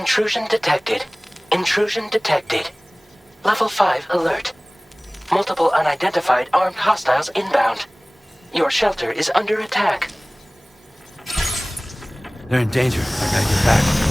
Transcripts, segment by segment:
Intrusion detected. Intrusion detected. Level 5 alert. Multiple unidentified armed hostiles inbound. Your shelter is under attack. They're in danger. I gotta get back.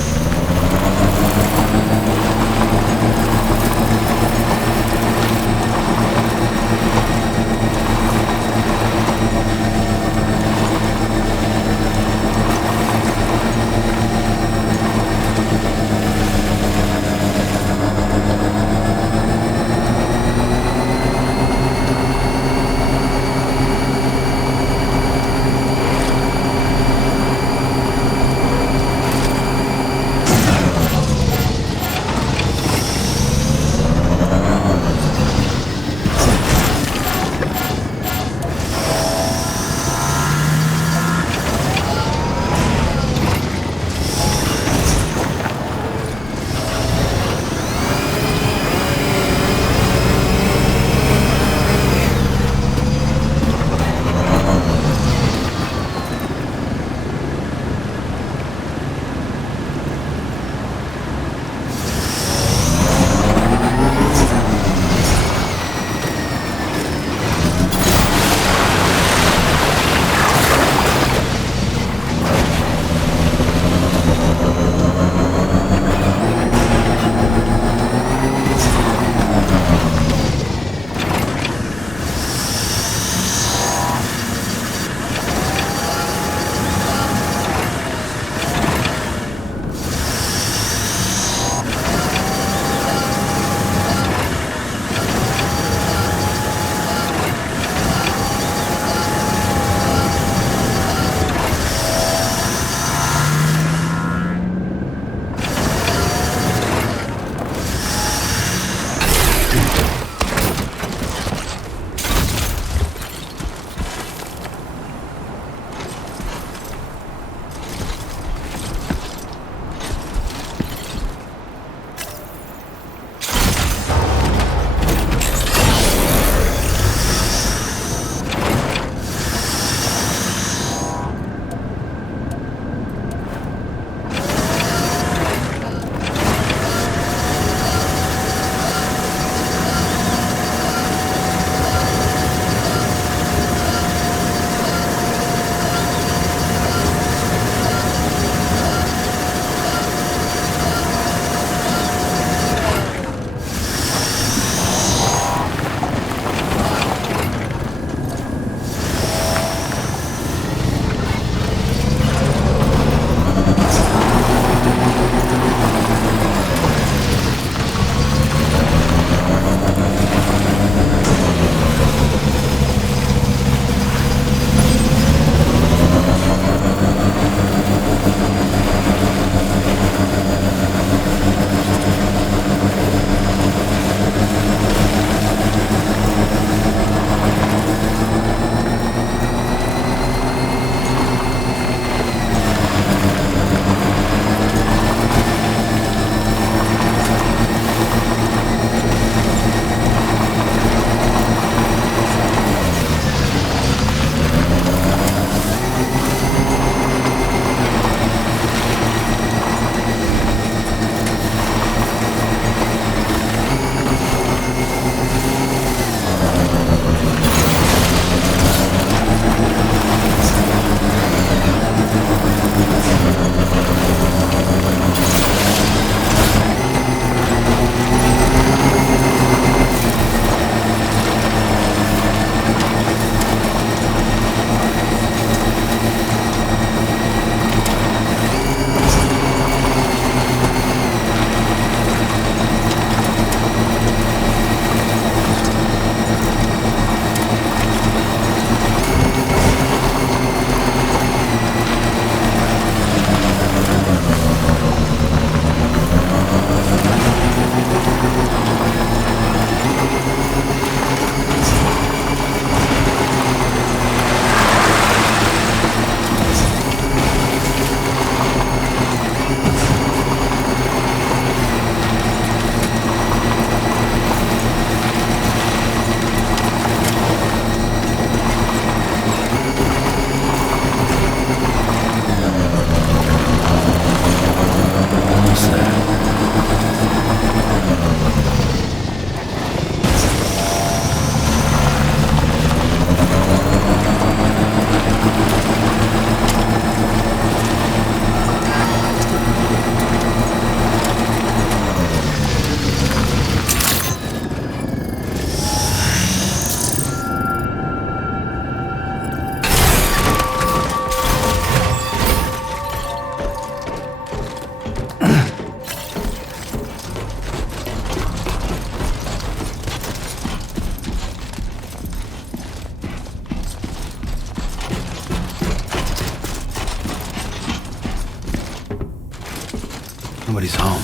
Nobody's home.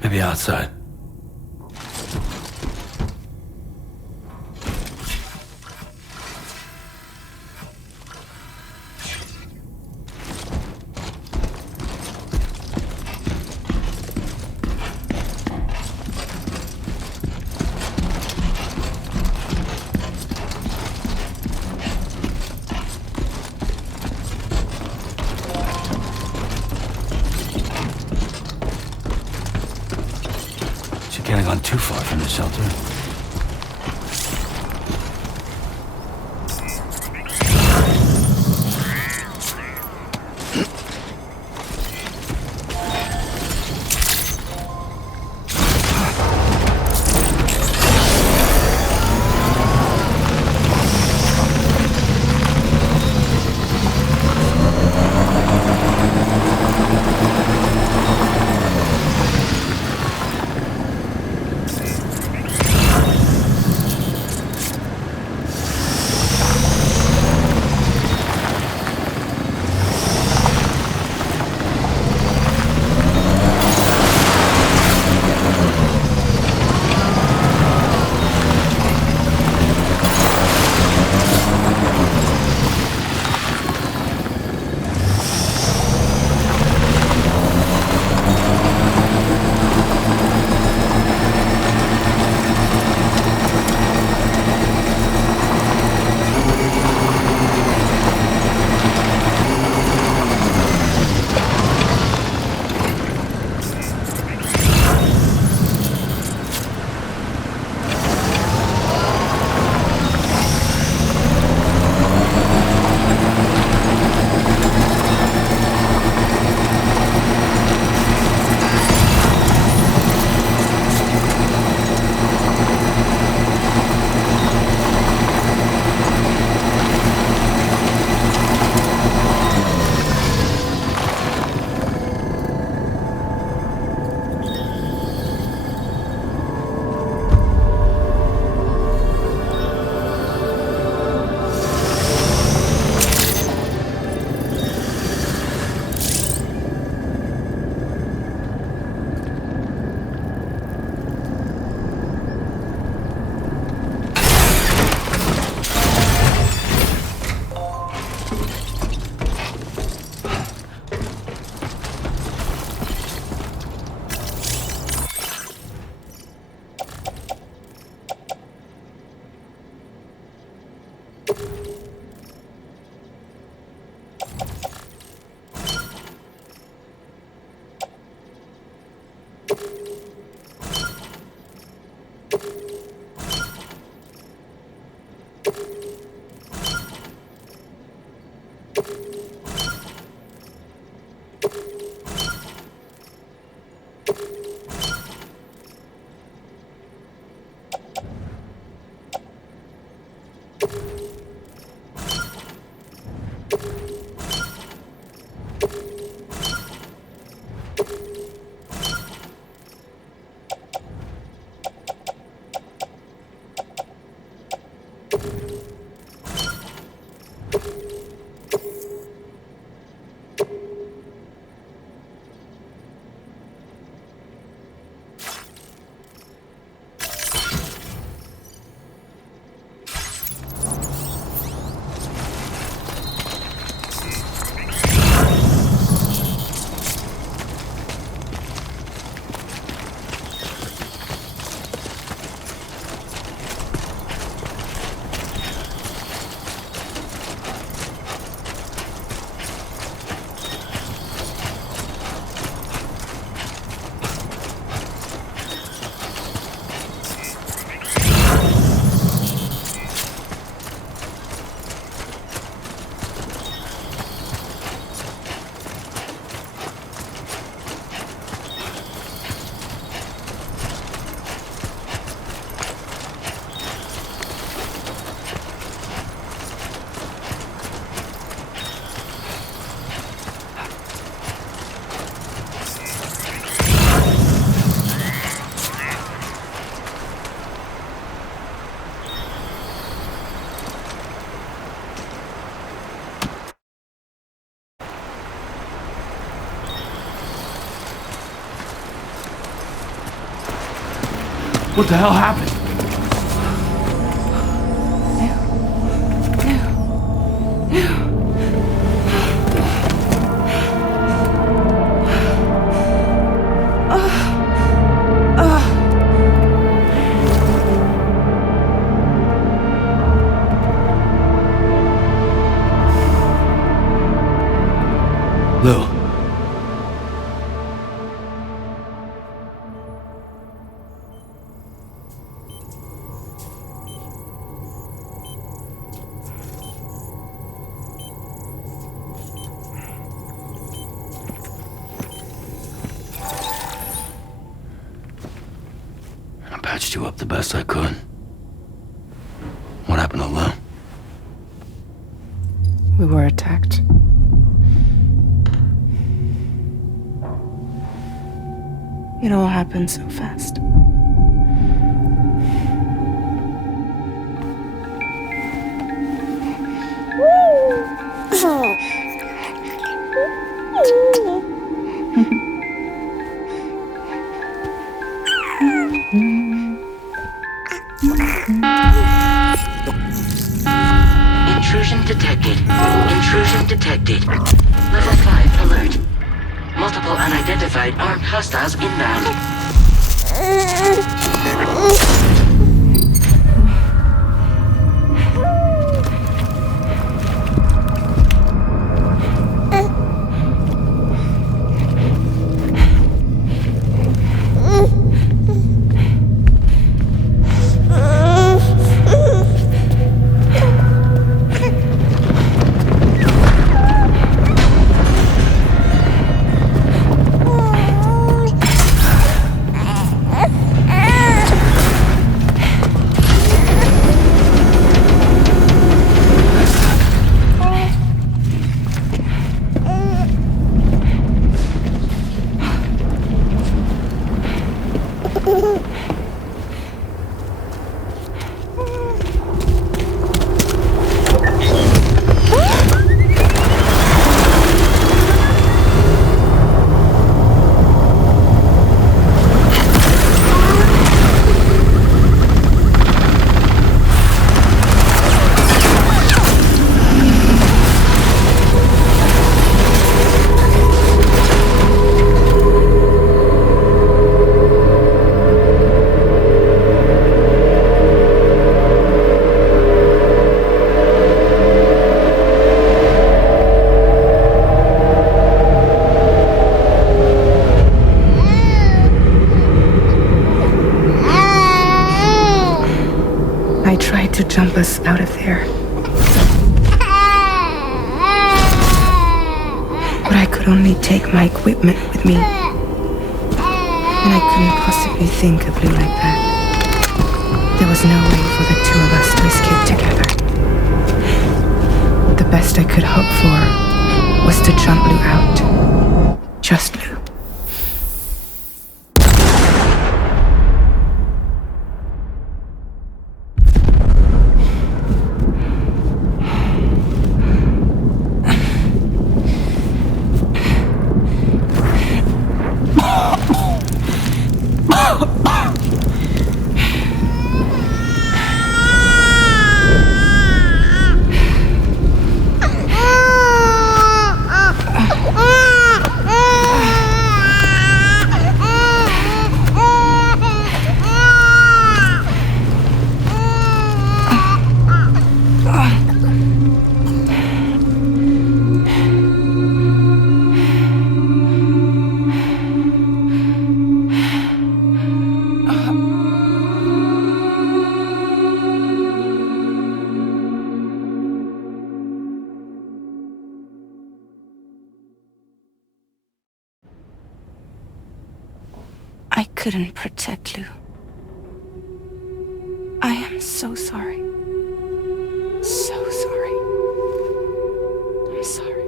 Maybe outside. She can't have gone too far from the shelter. What the hell happened? Lou. I patched you up the best I could. What happened to Lou? We were attacked. It all happened so fast. Intrusion detected. Intrusion detected. Level 5 alert. Multiple unidentified armed hostiles inbound. I tried to jump us out of there. But I could only take my equipment with me. And I couldn't possibly think of Lou like that. There was no way for the two of us to escape together. The best I could hope for was to jump Lou out. Just Lou. I couldn't protect Lou. I am so sorry. So sorry. I'm sorry.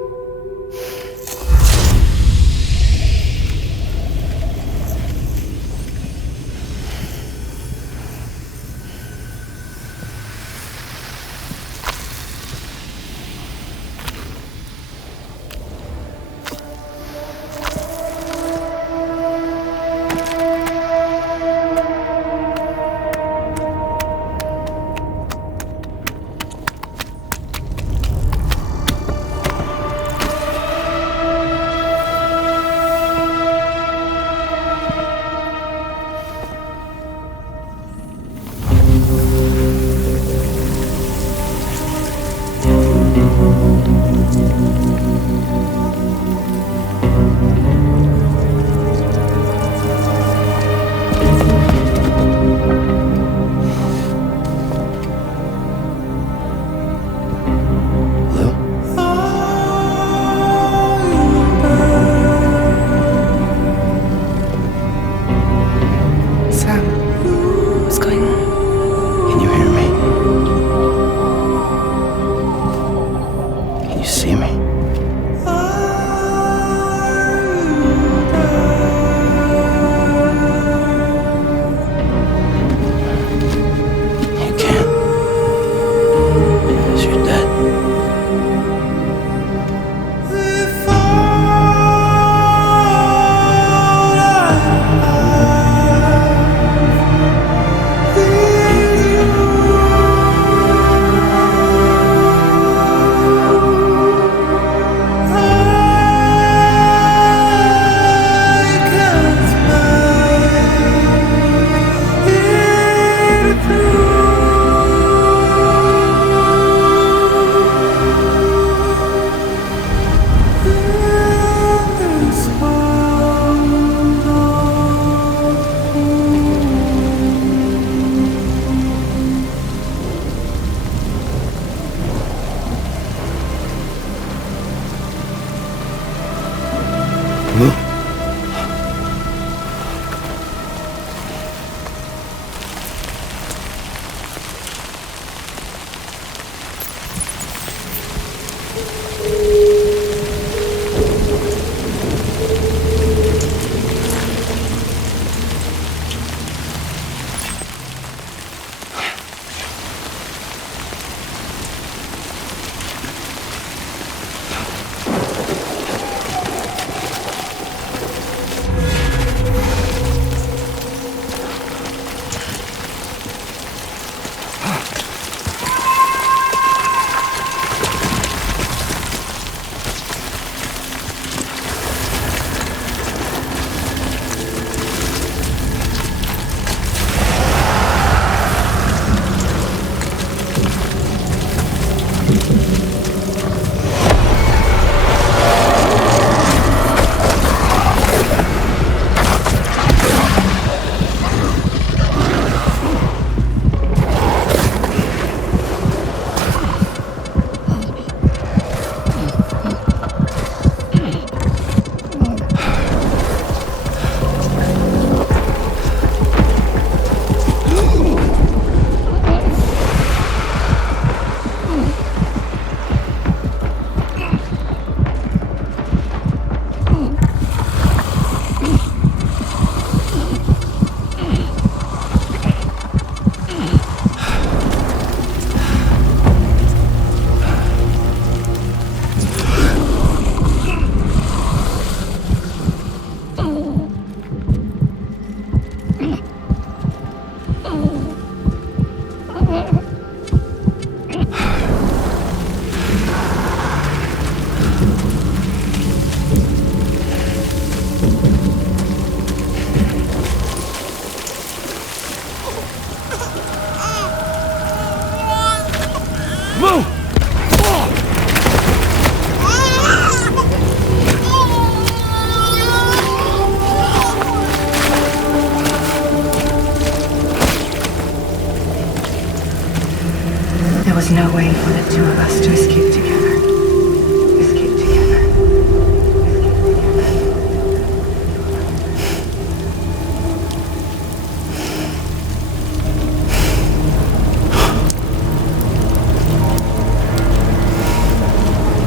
no way for the two of us to escape together. Escape together.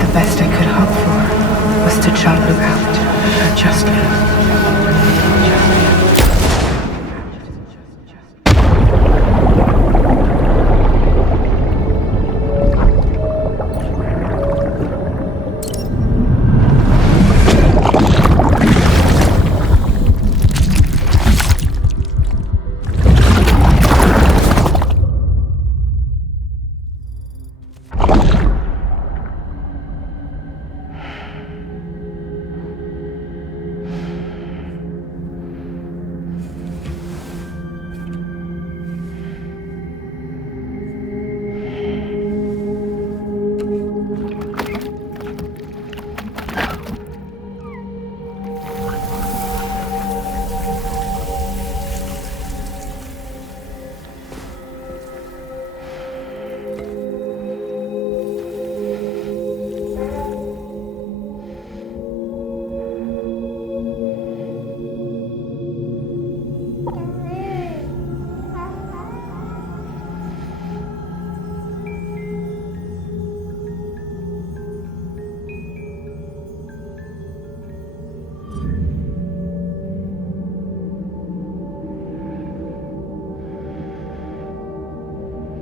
The best I could hope for was to jump Luke out. Just live.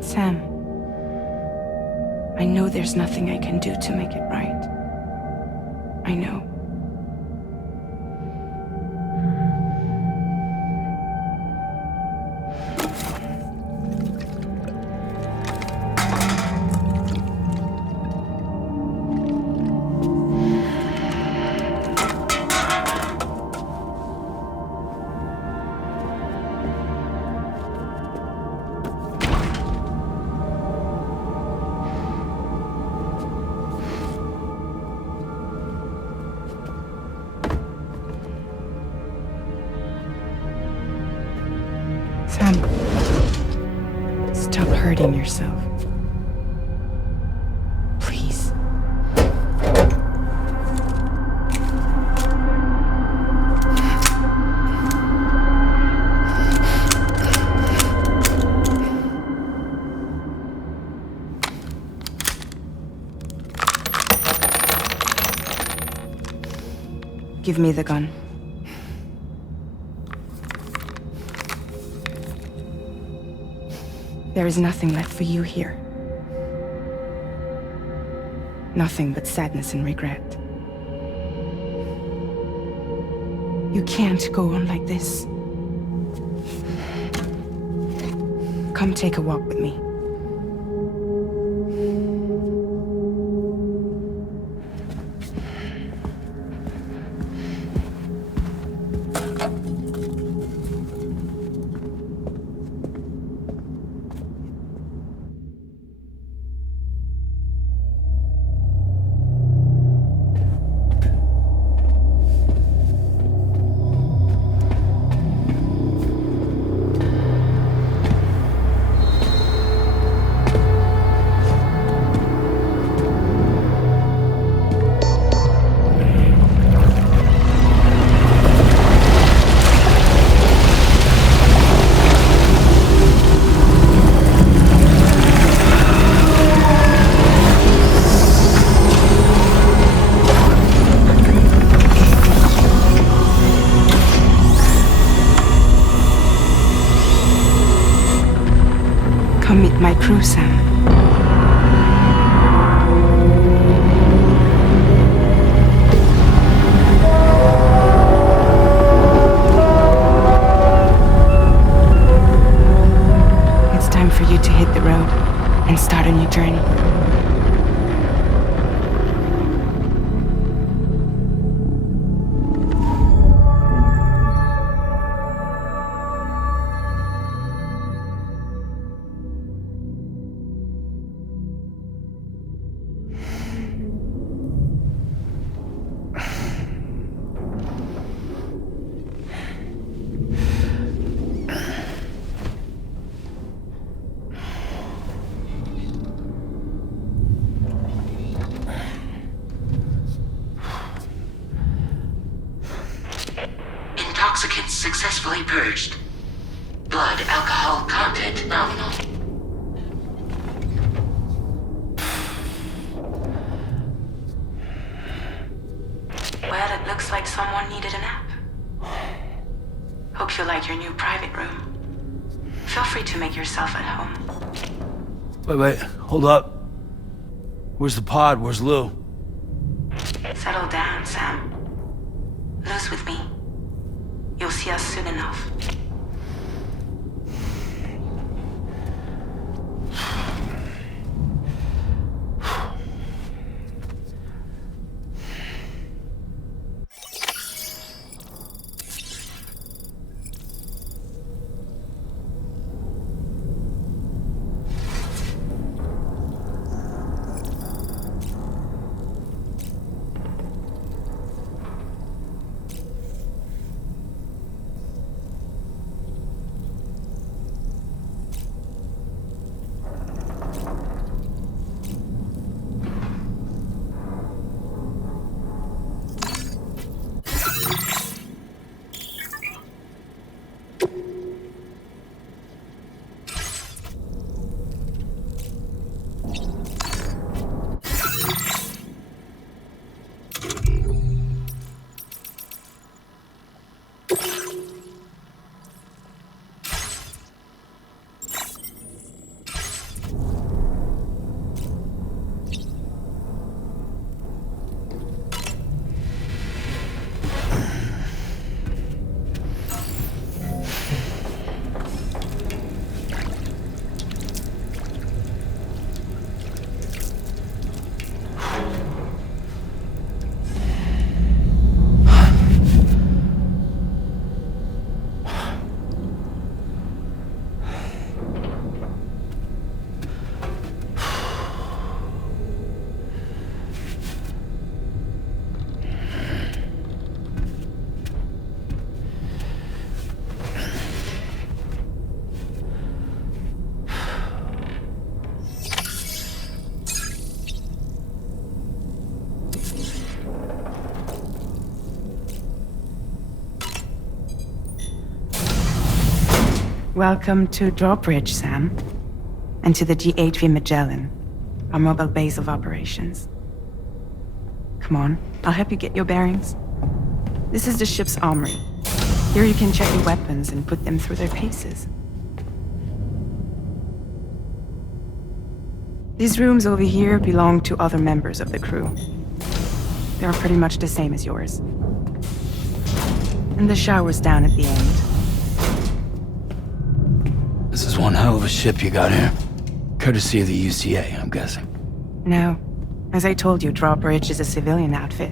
Sam, I know there's nothing I can do to make it right. I know. Sam, stop hurting yourself. Please. Give me the gun. There is nothing left for you here. Nothing but sadness and regret. You can't go on like this. Come take a walk with me. Come meet my crew, Sam. It's time for you to hit the road and start a new journey. toxicants successfully purged. Blood alcohol content nominal. Well, it looks like someone needed a nap. Hope you like your new private room. Feel free to make yourself at home. Wait, hold up. Where's the pod? Where's Lou? Settle down, Sam. Lou's with me. You'll see us soon enough. Welcome to Drawbridge, Sam. And to the GHV Magellan, our mobile base of operations. Come on, I'll help you get your bearings. This is the ship's armory. Here you can check your weapons and put them through their paces. These rooms over here belong to other members of the crew. They're pretty much the same as yours. And the shower's down at the end. This is one hell of a ship you got here. Courtesy of the UCA, I'm guessing. No. As I told you, Drawbridge is a civilian outfit.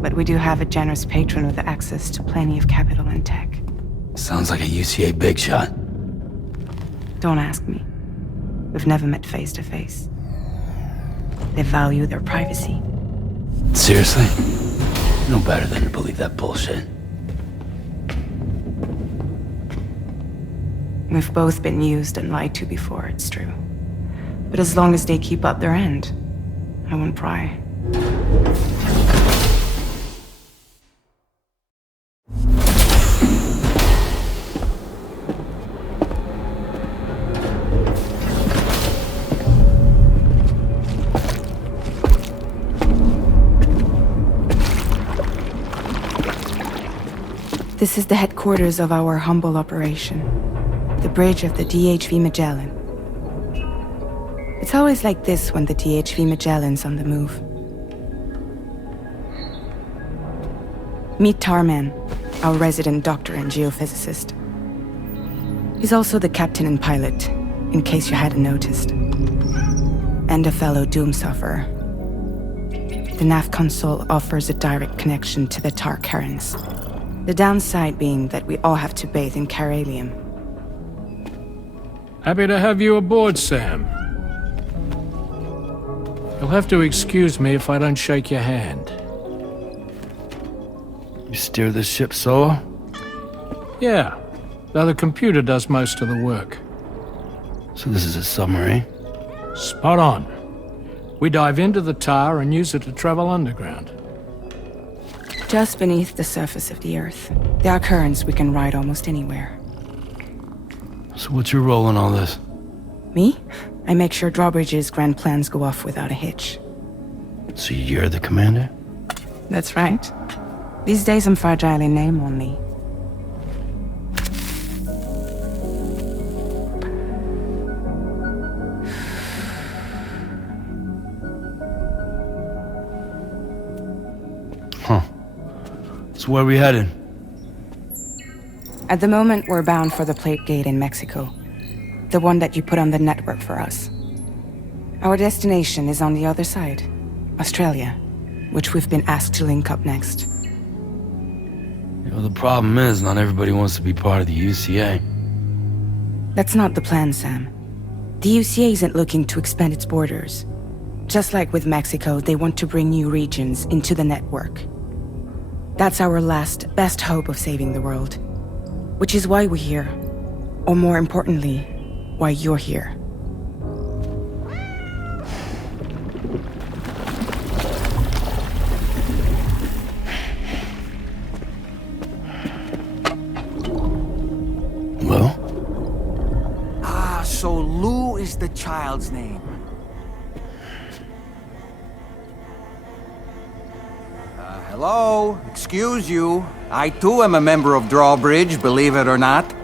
But we do have a generous patron with access to plenty of capital and tech. Sounds like a UCA big shot. Don't ask me. We've never met face to face. They value their privacy. Seriously? No better than to believe that bullshit. We've both been used and lied to before, it's true. But as long as they keep up their end, I won't pry. This is the headquarters of our humble operation. The bridge of the DHV Magellan. It's always like this when the DHV Magellan's on the move. Meet Tarman, our resident doctor and geophysicist. He's also the captain and pilot, in case you hadn't noticed. And a fellow doom sufferer. The nav console offers a direct connection to the Tar currents. The downside being that we all have to bathe in Caralium. Happy to have you aboard, Sam. You'll have to excuse me if I don't shake your hand. You steer this ship solo? Yeah, though the computer does most of the work. So this is a submarine? Spot on. We dive into the tar and use it to travel underground. Just beneath the surface of the Earth. There are currents we can ride almost anywhere. So what's your role in all this? Me? I make sure Drawbridge's grand plans go off without a hitch. So you're the commander? That's right. These days I'm fragile in name only. Huh. So where are we headed? At the moment, we're bound for the Plate Gate in Mexico. The one that you put on the network for us. Our destination is on the other side, Australia, which we've been asked to link up next. You know, the problem is not everybody wants to be part of the UCA. That's not the plan, Sam. The UCA isn't looking to expand its borders. Just like with Mexico, they want to bring new regions into the network. That's our last, best hope of saving the world. Which is why we're here. Or more importantly, why you're here. Well? So Lou is the child's name. Hello? Excuse you. I too am a member of Drawbridge, believe it or not.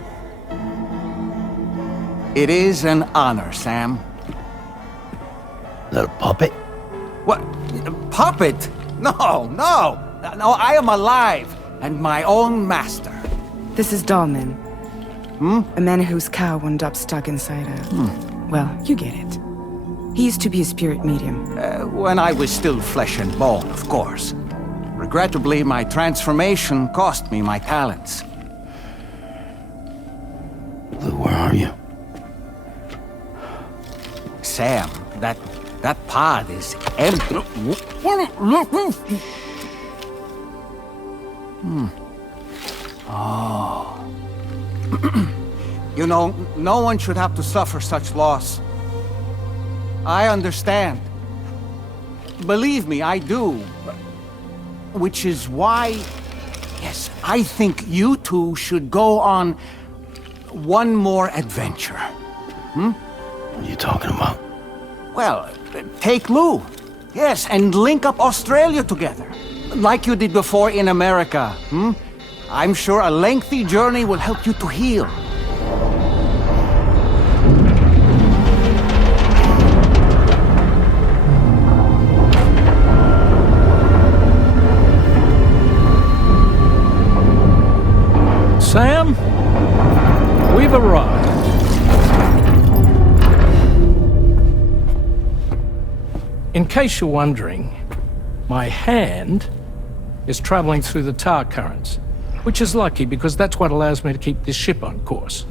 It is an honor, Sam. Is that a puppet? What? A puppet? No, no! No, I am alive, and my own master. This is Dahlman. A man whose cow wound up stuck inside a... Well, you get it. He used to be a spirit medium. When I was still flesh and bone, of course. Regrettably, my transformation cost me my talents. Lou, where are you? Sam, that pod is empty. Oh. You know, no one should have to suffer such loss. I understand. Believe me, I do. Which is why, yes, I think you two should go on one more adventure. What are you talking about? Well, take Lou. Yes, and link up Australia together. Like you did before in America. I'm sure a lengthy journey will help you to heal. Sam, we've arrived. In case you're wondering, my hand is traveling through the tar currents, which is lucky because that's what allows me to keep this ship on course.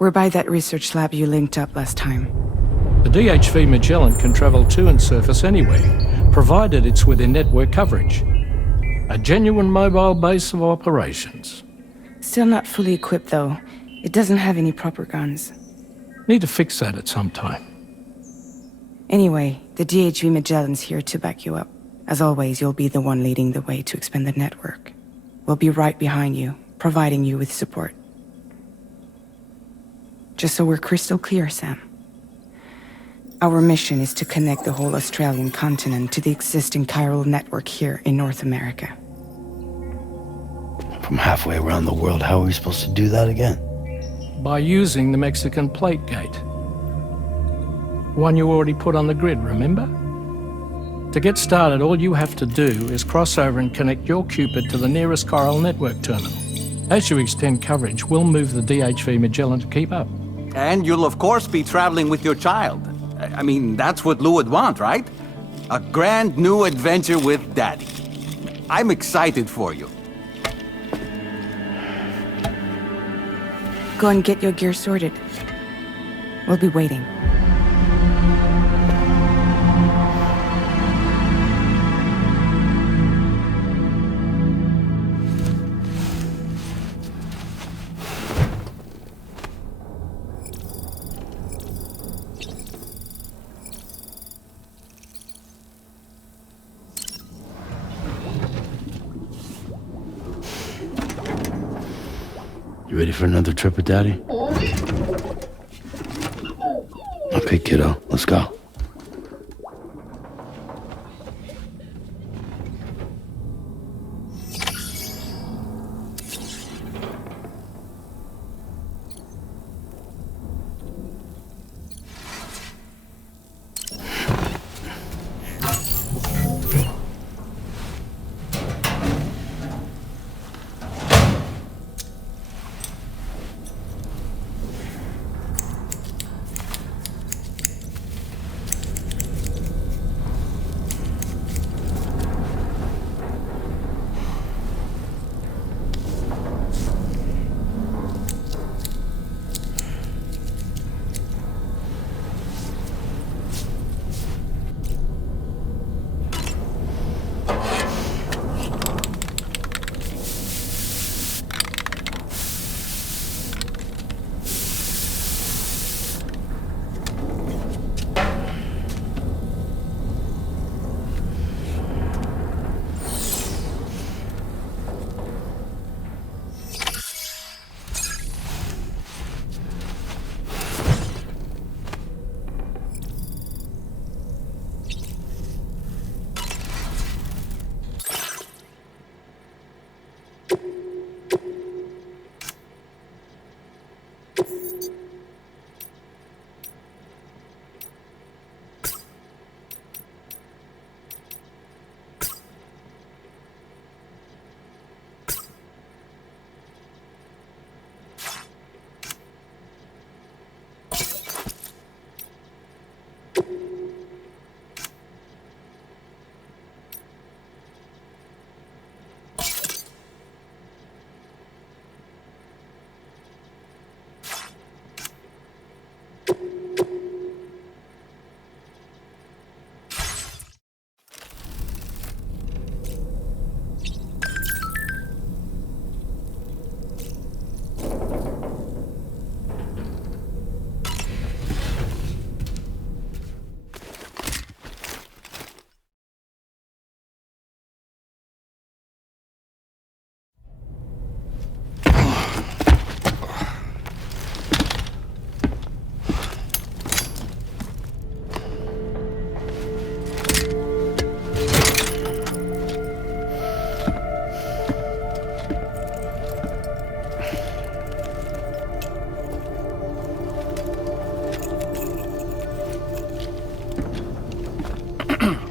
We're by that research lab you linked up last time. The DHV Magellan can travel to and surface anywhere, provided it's within network coverage. A genuine mobile base of operations. Still not fully equipped, though. It doesn't have any proper guns. Need to fix that at some time. Anyway, the DHV Magellan's here to back you up. As always, you'll be the one leading the way to expand the network. We'll be right behind you, providing you with support. Just so we're crystal clear, Sam. Our mission is to connect the whole Australian continent to the existing chiral network here in North America. From halfway around the world, how are we supposed to do that again? By using the Mexican Plate Gate. One you already put on the grid, remember? To get started, all you have to do is cross over and connect your Cupid to the nearest chiral network terminal. As you extend coverage, we'll move the DHV Magellan to keep up. And you'll of course be traveling with your child. I mean, that's what Lou would want, right? A grand new adventure with Daddy. I'm excited for you. Go and get your gear sorted. We'll be waiting. You ready for another trip with Daddy? Okay, kiddo, let's go.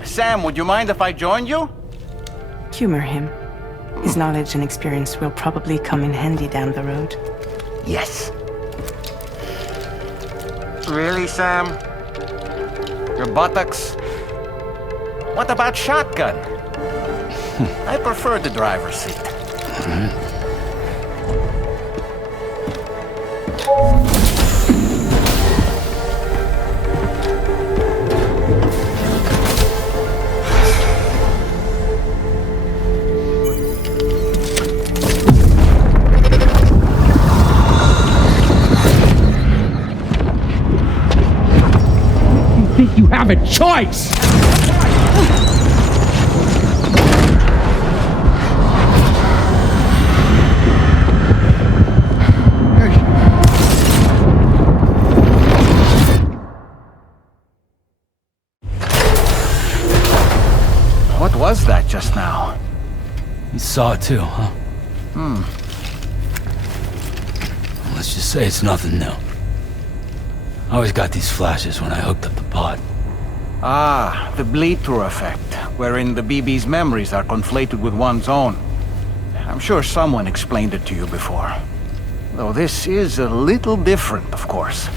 Sam, would you mind if I joined you? Humor him. His knowledge and experience will probably come in handy down the road. Yes. Really, Sam? Your buttocks? What about shotgun? I prefer the driver's seat. You have a choice! What was that just now? You saw it too, huh? Let's just say it's nothing new. I always got these flashes when I hooked up the pod. Ah, the bleed-through effect, wherein the BB's memories are conflated with one's own. I'm sure someone explained it to you before. Though this is a little different, of course.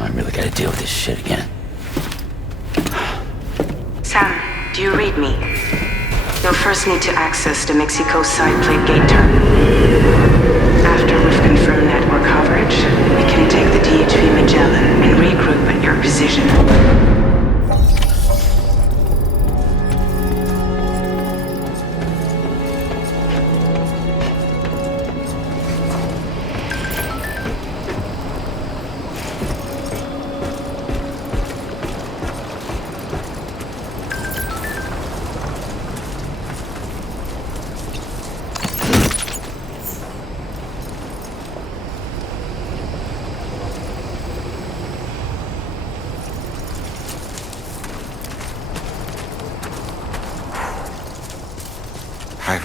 I really gotta deal with this shit again. Sam, do you read me? You'll first need to access the Mexico side plate gate terminal. After we've confirmed network coverage, we can take the DHV Magellan and regroup at your position.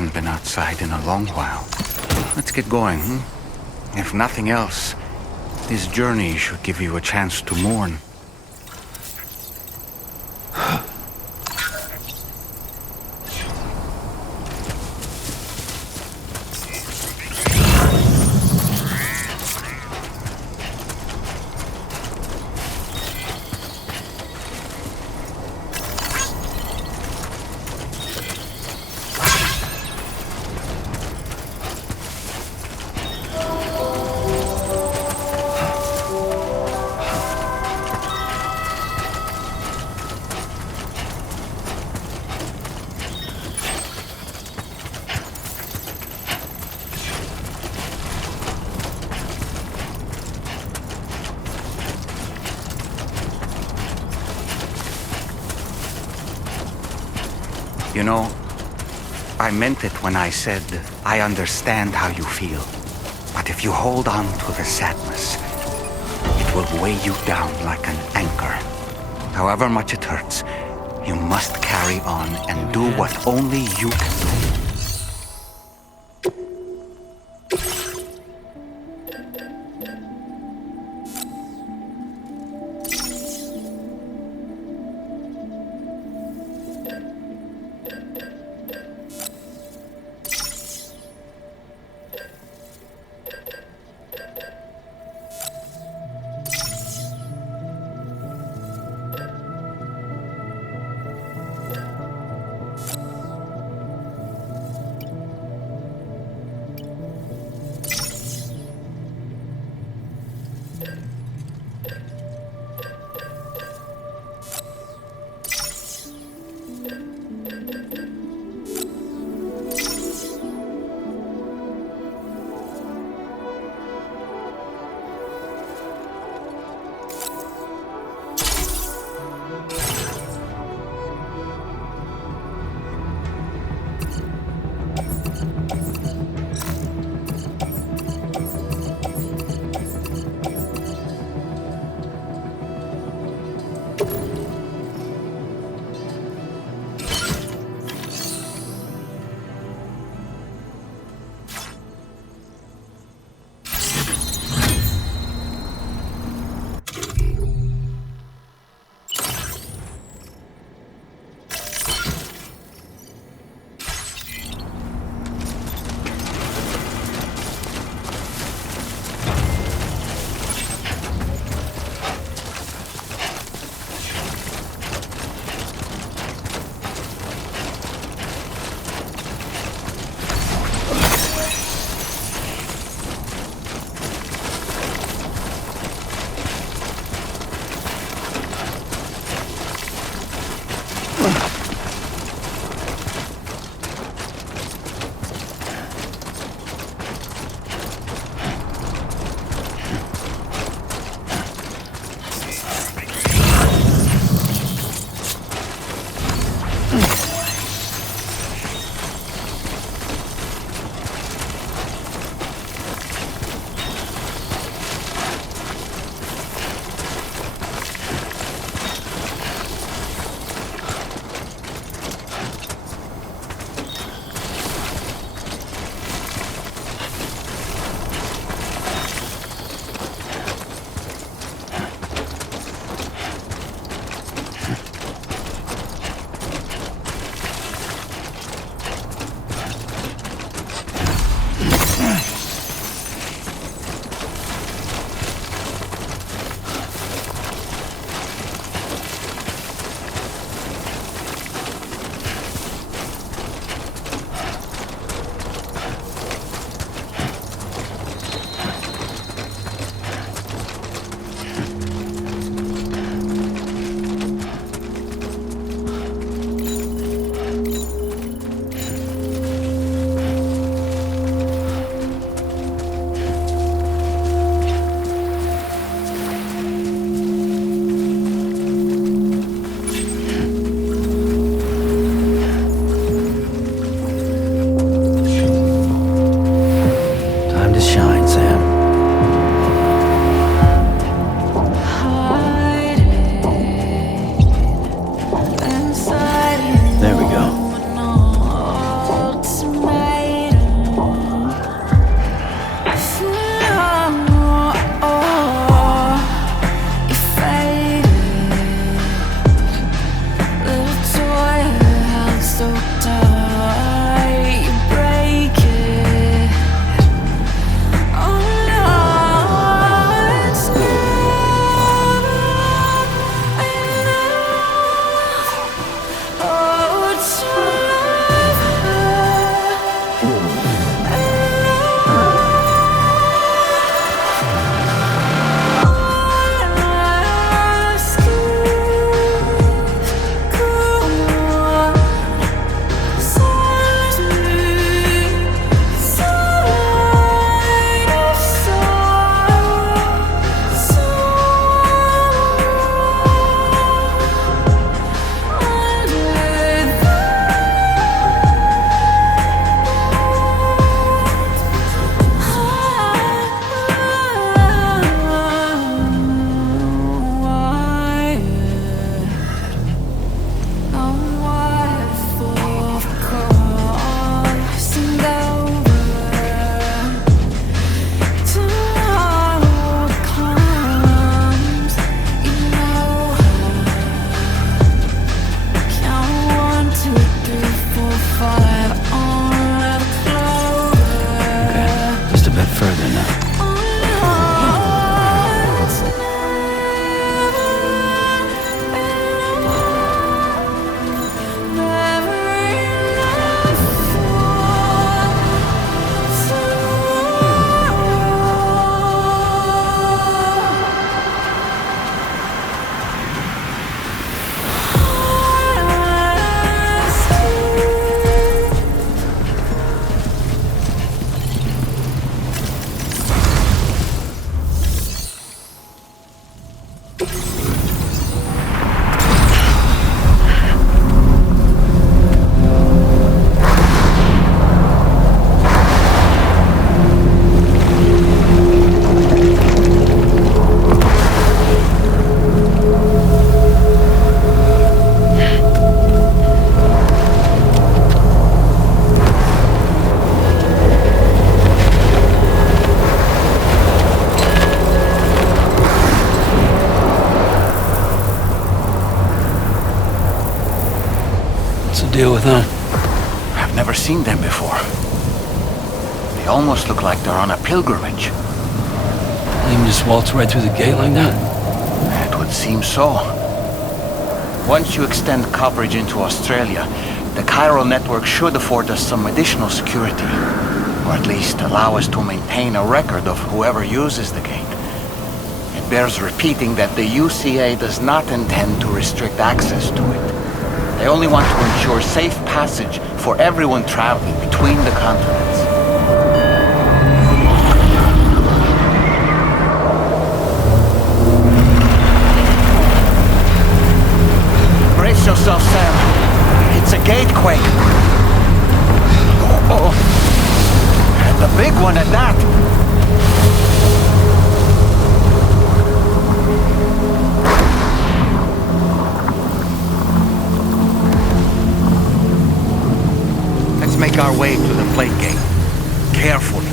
haven't been outside in a long while. Let's get going, hmm? If nothing else, this journey should give you a chance to mourn. You know, I meant it when I said I understand how you feel. But if you hold on to the sadness, it will weigh you down like an anchor. However much it hurts, you must carry on and do what only you can do. deal with them? I've never seen them before. They almost look like they're on a pilgrimage. They can just waltz right through the gate like that? It would seem so. Once you extend coverage into Australia, the chiral network should afford us some additional security. Or at least allow us to maintain a record of whoever uses the gate. It bears repeating that the UCA does not intend to restrict access to it. They only want to ensure safe passage for everyone traveling between the continents. Brace yourself, Sam. It's a gatequake. Oh. And a big one at that. Let's make our way to the plate gate. Carefully.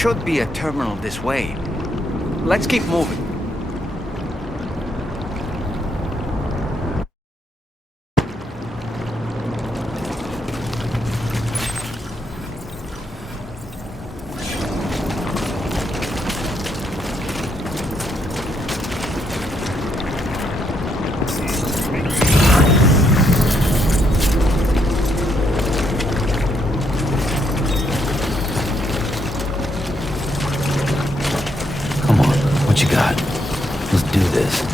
Should be a terminal this way. Let's keep moving. What you got? Let's do this.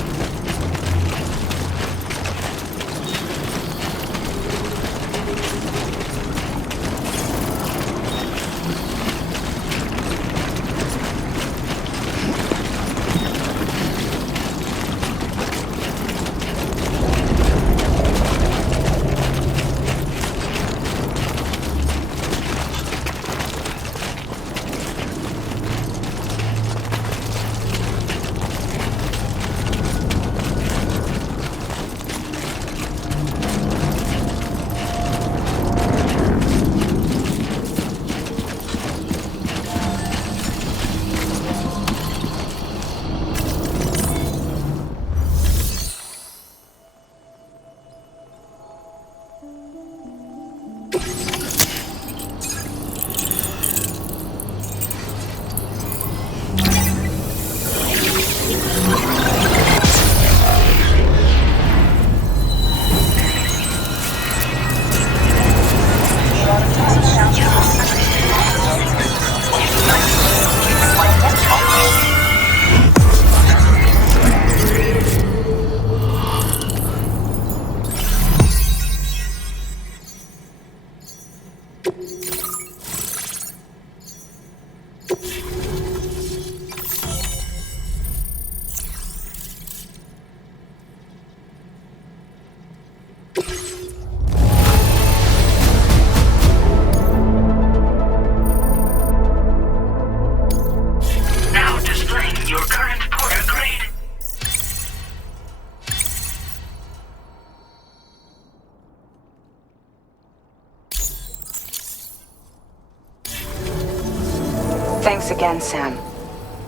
Thanks again, Sam.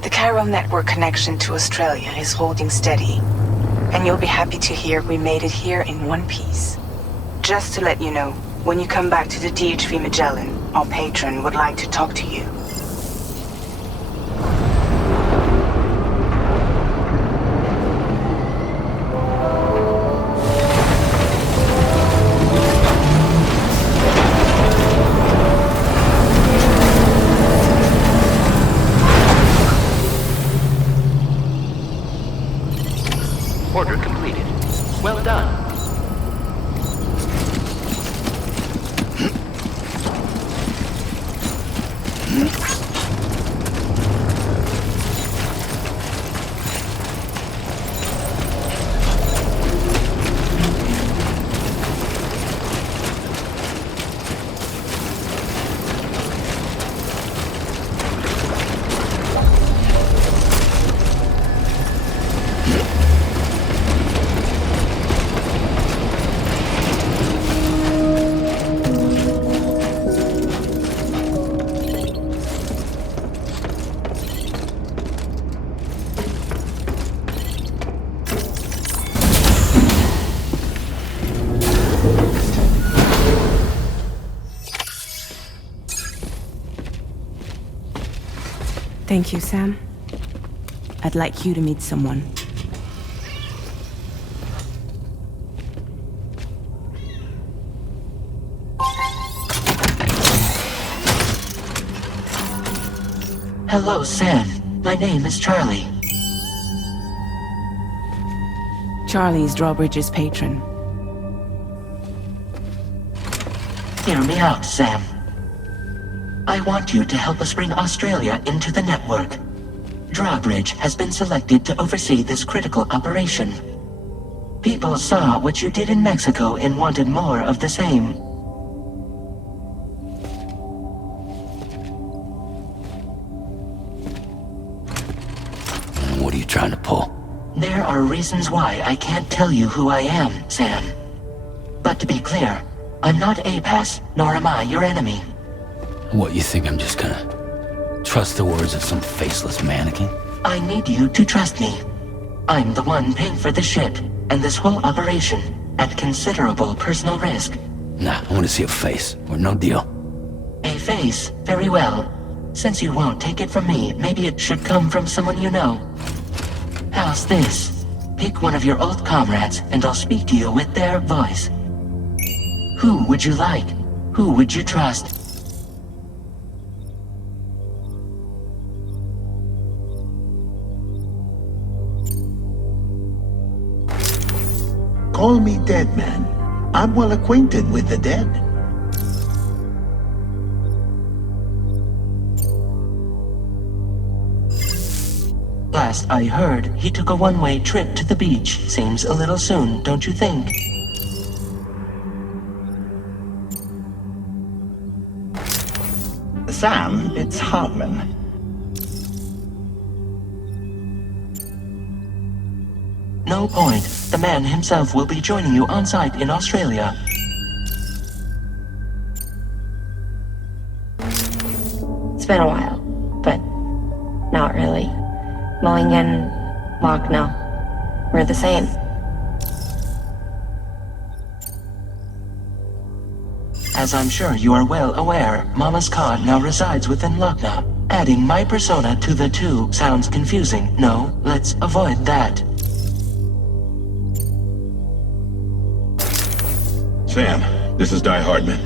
The chiral network connection to Australia is holding steady. And you'll be happy to hear we made it here in one piece. Just to let you know, when you come back to the DHV Magellan, our patron would like to talk to you. Order completed. Well done. Thank you, Sam. I'd like you to meet someone. Hello, Sam. My name is Charlie. Charlie's Drawbridge's patron. Hear me out, Sam. I want you to help us bring Australia into the network. Drawbridge has been selected to oversee this critical operation. People saw what you did in Mexico and wanted more of the same. What are you trying to pull? There are reasons why I can't tell you who I am, Sam. But to be clear, I'm not APAS, nor am I your enemy. What, you think I'm just gonna trust the words of some faceless mannequin? I need you to trust me. I'm the one paying for the ship and this whole operation at considerable personal risk. Nah, I want to see a face, or no deal. A face? Very well. Since you won't take it from me, maybe it should come from someone you know. How's this? Pick one of your old comrades and I'll speak to you with their voice. Who would you like? Who would you trust? Call me Dead Man. I'm well acquainted with the dead. Last I heard, he took a one-way trip to the beach. Seems a little soon, don't you think? Sam, it's Hartman. No point. The man himself will be joining you on site in Australia. It's been a while, but not really. Mulligan, Lochner, we're the same. As I'm sure you are well aware, Mama's Khan now resides within Lochner. Adding my persona to the two sounds confusing. No, let's avoid that. Sam, this is Di Hardman.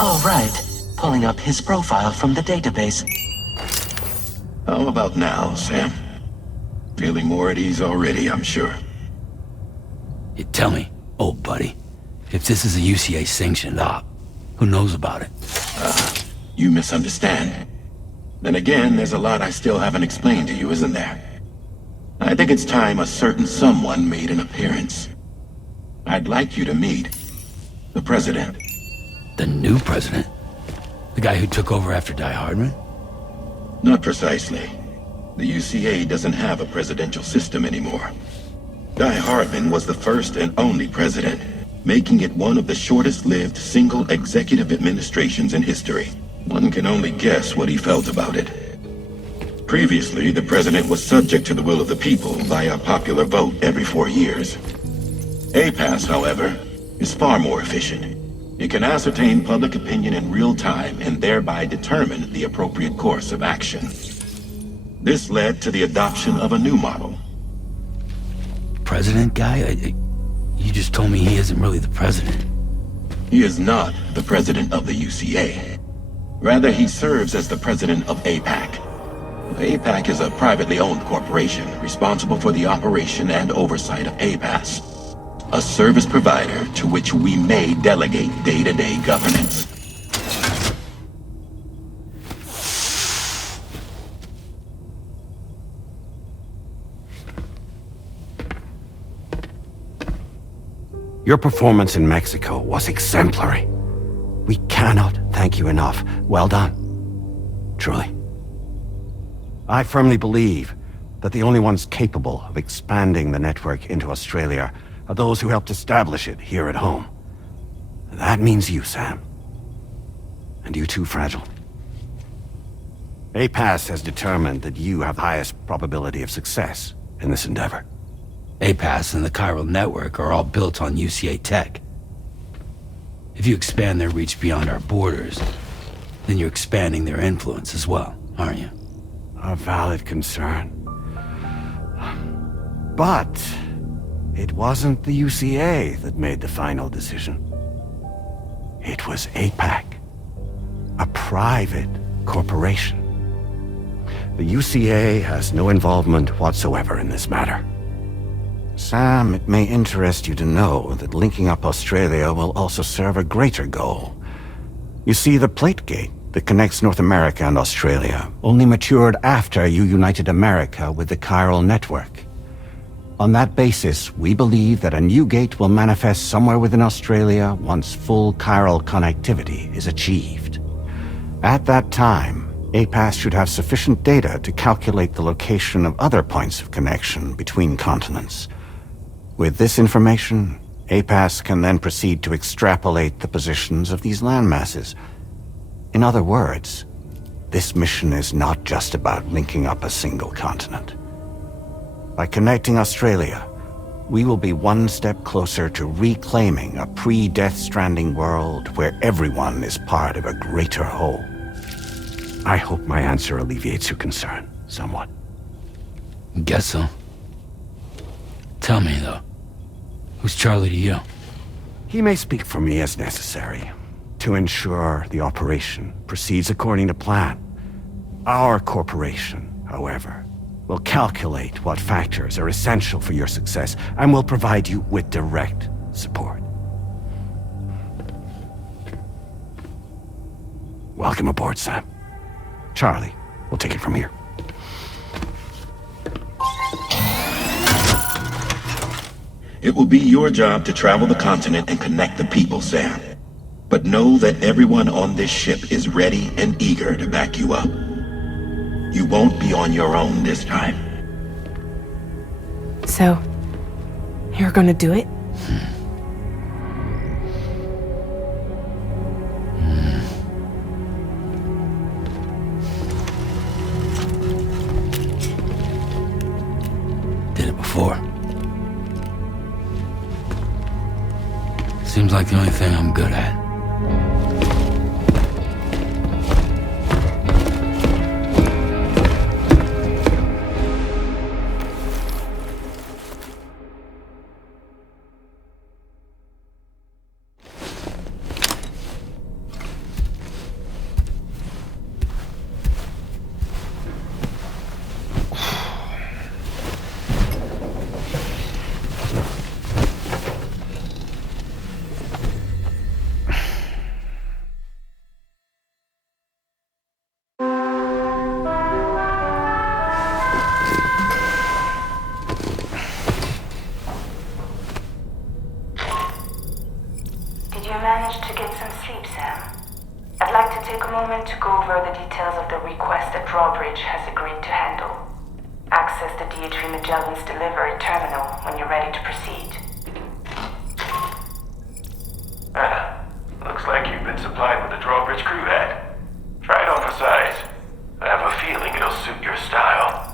All right. Pulling up his profile from the database. How about now, Sam? Feeling more at ease already, I'm sure. You tell me, old buddy, if this is a UCA-sanctioned op, who knows about it? You misunderstand. Then again, there's a lot I still haven't explained to you, isn't there? I think it's time a certain someone made an appearance. I'd like you to meet the president. The new president? The guy who took over after Di Hardman? Not precisely. The UCA doesn't have a presidential system anymore. Di Hardman was the first and only president. making it one of the shortest-lived single executive administrations in history. One can only guess what he felt about it. Previously, the president was subject to the will of the people via popular vote every 4 years. APAS, however, is far more efficient. It can ascertain public opinion in real time and thereby determine the appropriate course of action. This led to the adoption of a new model. President guy? You just told me he isn't really the president. He is not the president of the UCA. Rather, he serves as the president of APAC. APAC is a privately owned corporation responsible for the operation and oversight of APAS, a service provider to which we may delegate day-to-day governance. Your performance in Mexico was exemplary. We cannot thank you enough. Well done. Truly. I firmly believe that the only ones capable of expanding the network into Australia are those who helped establish it here at home. That means you, Sam. And you too, Fragile. APAS has determined that you have the highest probability of success in this endeavor. APAS and the chiral network are all built on UCA tech. If you expand their reach beyond our borders, then you're expanding their influence as well, aren't you? A valid concern. But it wasn't the UCA that made the final decision. It was APAC, a private corporation. The UCA has no involvement whatsoever in this matter. Sam, it may interest you to know that linking up Australia will also serve a greater goal. You see, the plate gate that connects North America and Australia only matured after you united America with the chiral network. On that basis, we believe that a new gate will manifest somewhere within Australia once full chiral connectivity is achieved. At that time, APAS should have sufficient data to calculate the location of other points of connection between continents. With this information, APAS can then proceed to extrapolate the positions of these landmasses. In other words, this mission is not just about linking up a single continent. By connecting Australia, we will be one step closer to reclaiming a pre-Death Stranding world where everyone is part of a greater whole. I hope my answer alleviates your concern somewhat. Guess so. Tell me, though, who's Charlie to you? He may speak for me as necessary to ensure the operation proceeds according to plan. Our corporation, however, will calculate what factors are essential for your success and will provide you with direct support. Welcome aboard, Sam. Charlie, we'll take it from here. It will be your job to travel the continent and connect the people, Sam. But know that everyone on this ship is ready and eager to back you up. You won't be on your own this time. So, you're gonna do it? Did it before. Seems like the only thing I'm good at. Managed to get some sleep, Sam? I'd like to take a moment to go over the details of the request that Drawbridge has agreed to handle. Access the D3 Magellan's delivery terminal when you're ready to proceed. been supplied with the drawbridge crew had. Try it on for size. I have a feeling it'll suit your style.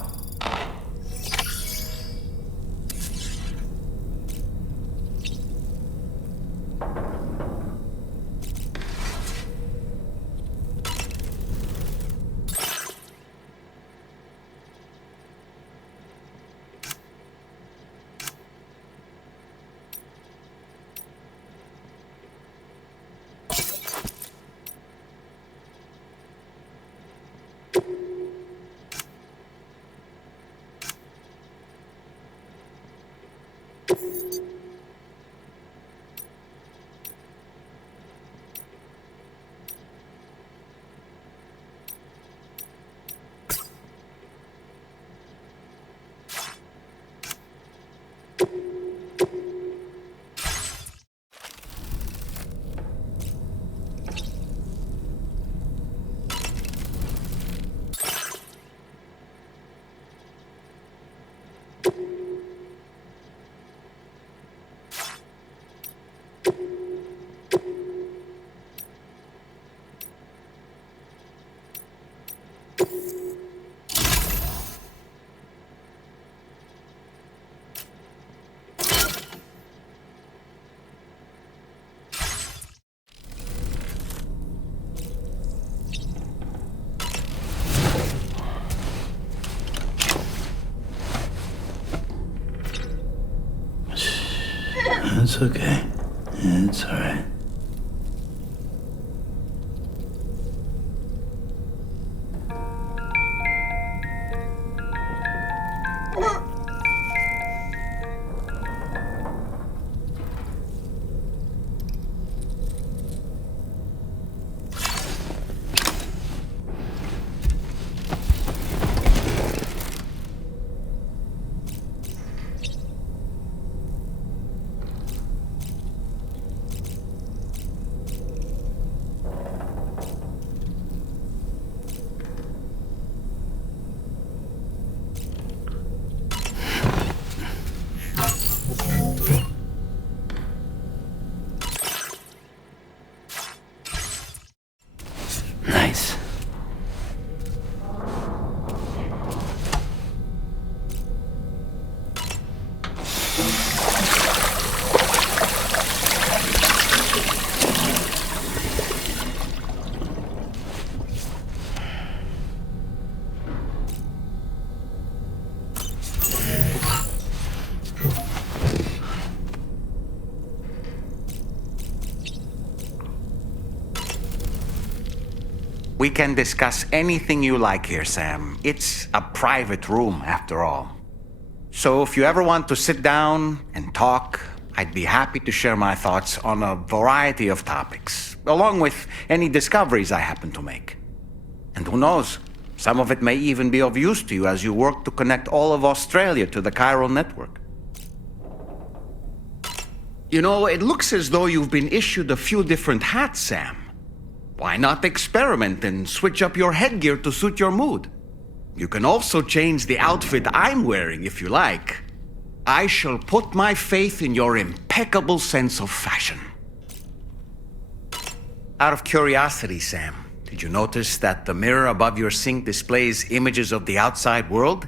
It's okay. It's alright. Nice. We can discuss anything you like here, Sam. It's a private room, after all. So if you ever want to sit down and talk, I'd be happy to share my thoughts on a variety of topics, along with any discoveries I happen to make. And who knows, some of it may even be of use to you as you work to connect all of Australia to the chiral network. You know, it looks as though you've been issued a few different hats, Sam. Why not experiment and switch up your headgear to suit your mood? You can also change the outfit I'm wearing if you like. I shall put my faith in your impeccable sense of fashion. Out of curiosity, Sam, did you notice that the mirror above your sink displays images of the outside world?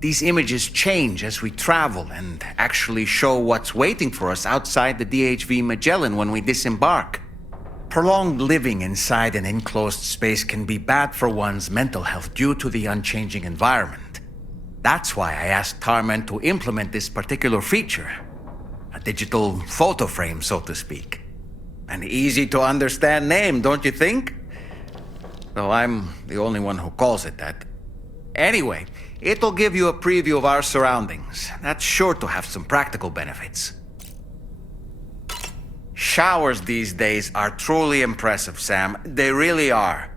These images change as we travel and actually show what's waiting for us outside the DHV Magellan when we disembark. Prolonged living inside an enclosed space can be bad for one's mental health due to the unchanging environment. That's why I asked Tarman to implement this particular feature. A digital photo frame, so to speak. An easy-to-understand name, don't you think? Though I'm the only one who calls it that. Anyway, it'll give you a preview of our surroundings. That's sure to have some practical benefits. Showers these days are truly impressive, Sam. They really are.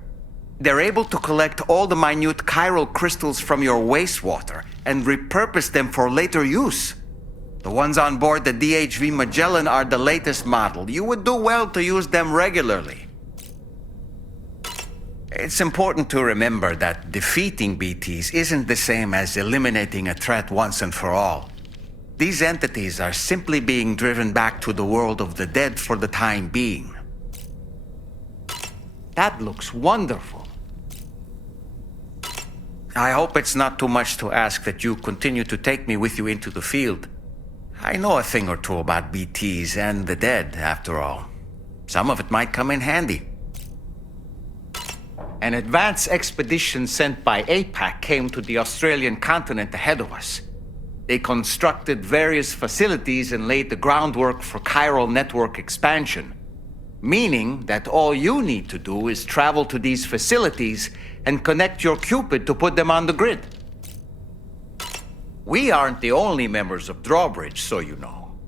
They're able to collect all the minute chiral crystals from your wastewater and repurpose them for later use. The ones on board the DHV Magellan are the latest model. You would do well to use them regularly. It's important to remember that defeating BTs isn't the same as eliminating a threat once and for all. These entities are simply being driven back to the world of the dead for the time being. That looks wonderful. I hope it's not too much to ask that you continue to take me with you into the field. I know a thing or two about BTs and the dead, after all. Some of it might come in handy. An advance expedition sent by APAC came to the Australian continent ahead of us. They constructed various facilities and laid the groundwork for chiral network expansion, meaning that all you need to do is travel to these facilities and connect your Cupid to put them on the grid. We aren't the only members of Drawbridge, so you know.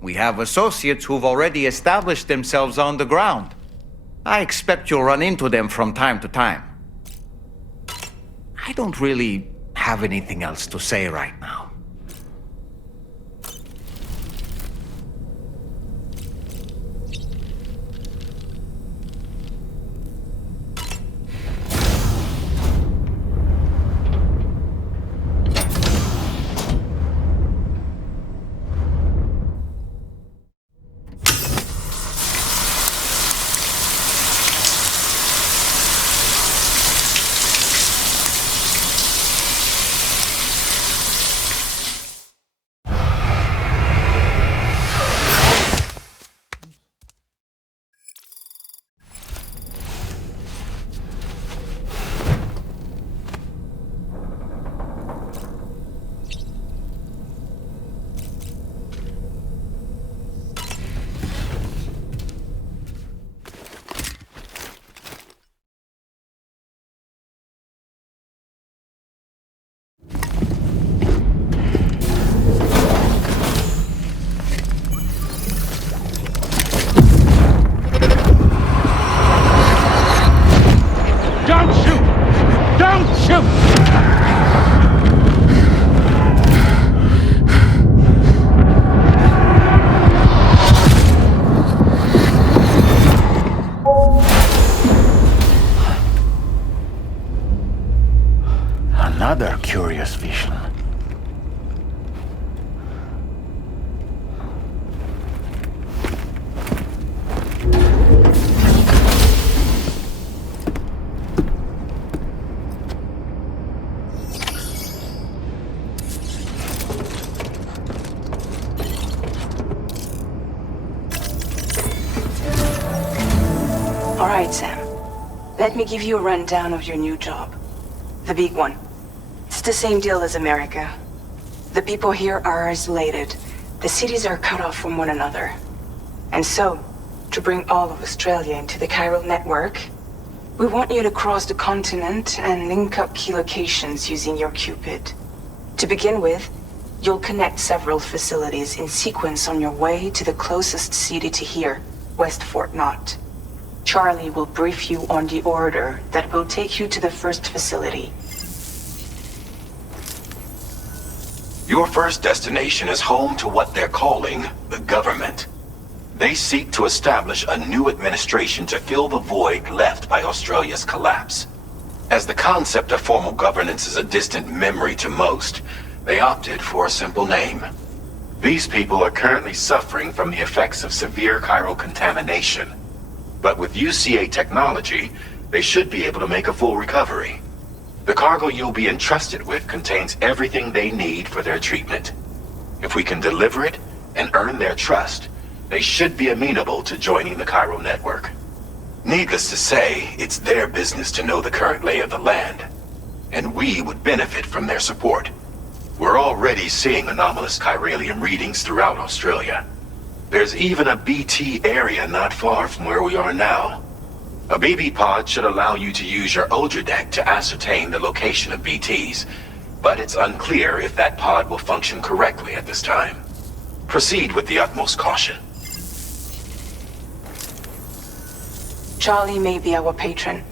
We have associates who've already established themselves on the ground. I expect you'll run into them from time to time. I don't really have anything else to say right now. Another curious vision. All right, Sam. Let me give you a rundown of your new job. The big one. It's the same deal as America. The people here are isolated. The cities are cut off from one another. And so, to bring all of Australia into the chiral network, we want you to cross the continent and link up key locations using your Cupid. To begin with, you'll connect several facilities in sequence on your way to the closest city to here, West Fort Knott. Charlie will brief you on the order that will take you to the first facility. Your first destination is home to what they're calling the government. They seek to establish a new administration to fill the void left by Australia's collapse. As the concept of formal governance is a distant memory to most, they opted for a simple name. These people are currently suffering from the effects of severe chiral contamination. But with UCA technology, they should be able to make a full recovery. The cargo you'll be entrusted with contains everything they need for their treatment. If we can deliver it and earn their trust, they should be amenable to joining the chiral network. Needless to say, it's their business to know the current lay of the land, and we would benefit from their support. We're already seeing anomalous chiralium readings throughout Australia. There's even a BT area not far from where we are now. A BB pod should allow you to use your Ultra deck to ascertain the location of BTs, but it's unclear if that pod will function correctly at this time. Proceed with the utmost caution. Charlie may be our patron,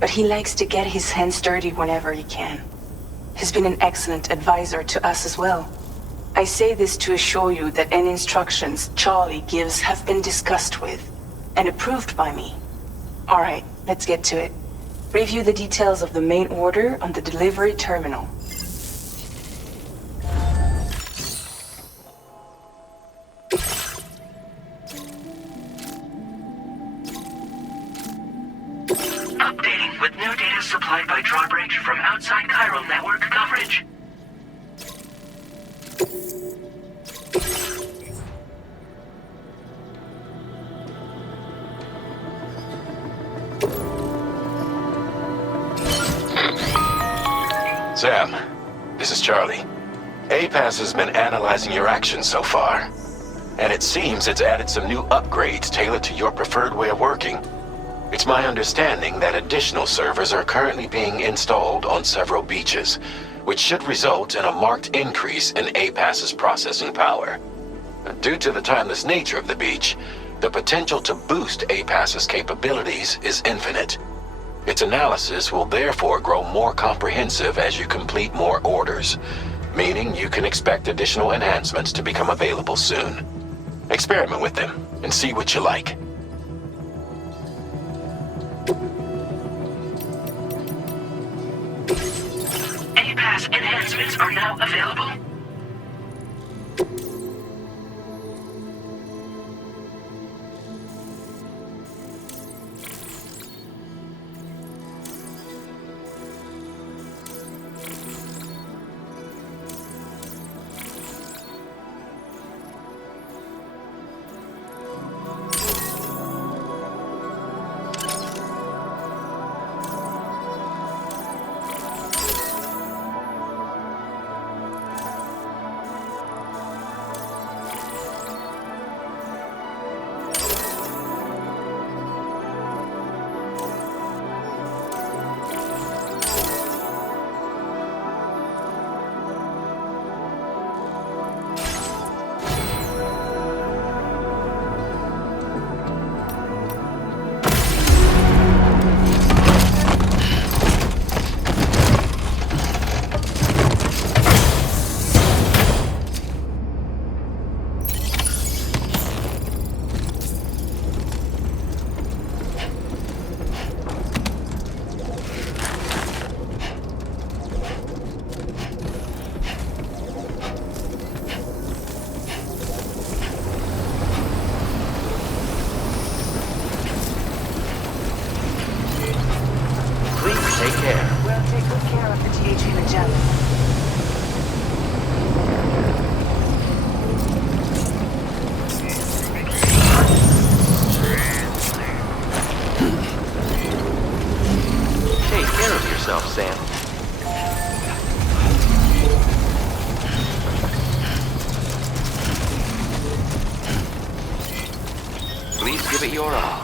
but he likes to get his hands dirty whenever he can. He's been an excellent advisor to us as well. I say this to assure you that any instructions Charlie gives have been discussed with and approved by me. All right, let's get to it. Review the details of the main order on the delivery terminal. supplied by drawbridge from outside chiral network coverage. Sam, this is Charlie. APAS has been analyzing your actions so far, and it seems it's added some new upgrades tailored to your preferred way of working. It's my understanding that additional servers are currently being installed on several beaches, which should result in a marked increase in APAS's processing power. Due to the timeless nature of the beach, the potential to boost APAS's capabilities is infinite. Its analysis will therefore grow more comprehensive as you complete more orders, meaning you can expect additional enhancements to become available soon. Experiment with them and see what you like. APAS enhancements are now available. Please give it your all.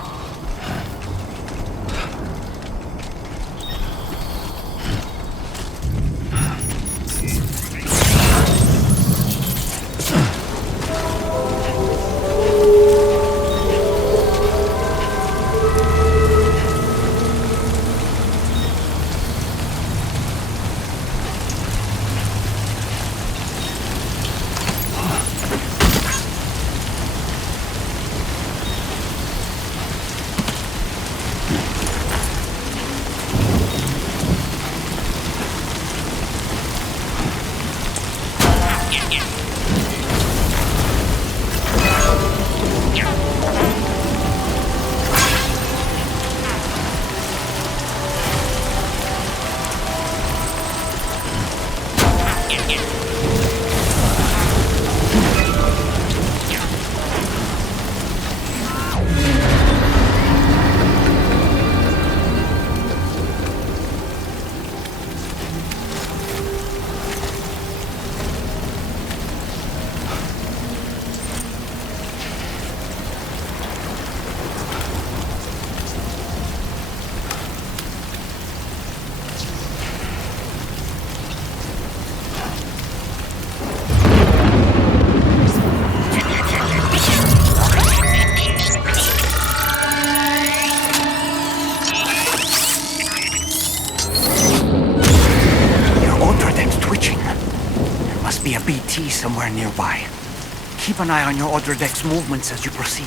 Somewhere nearby. Keep an eye on your other deck's movements as you proceed.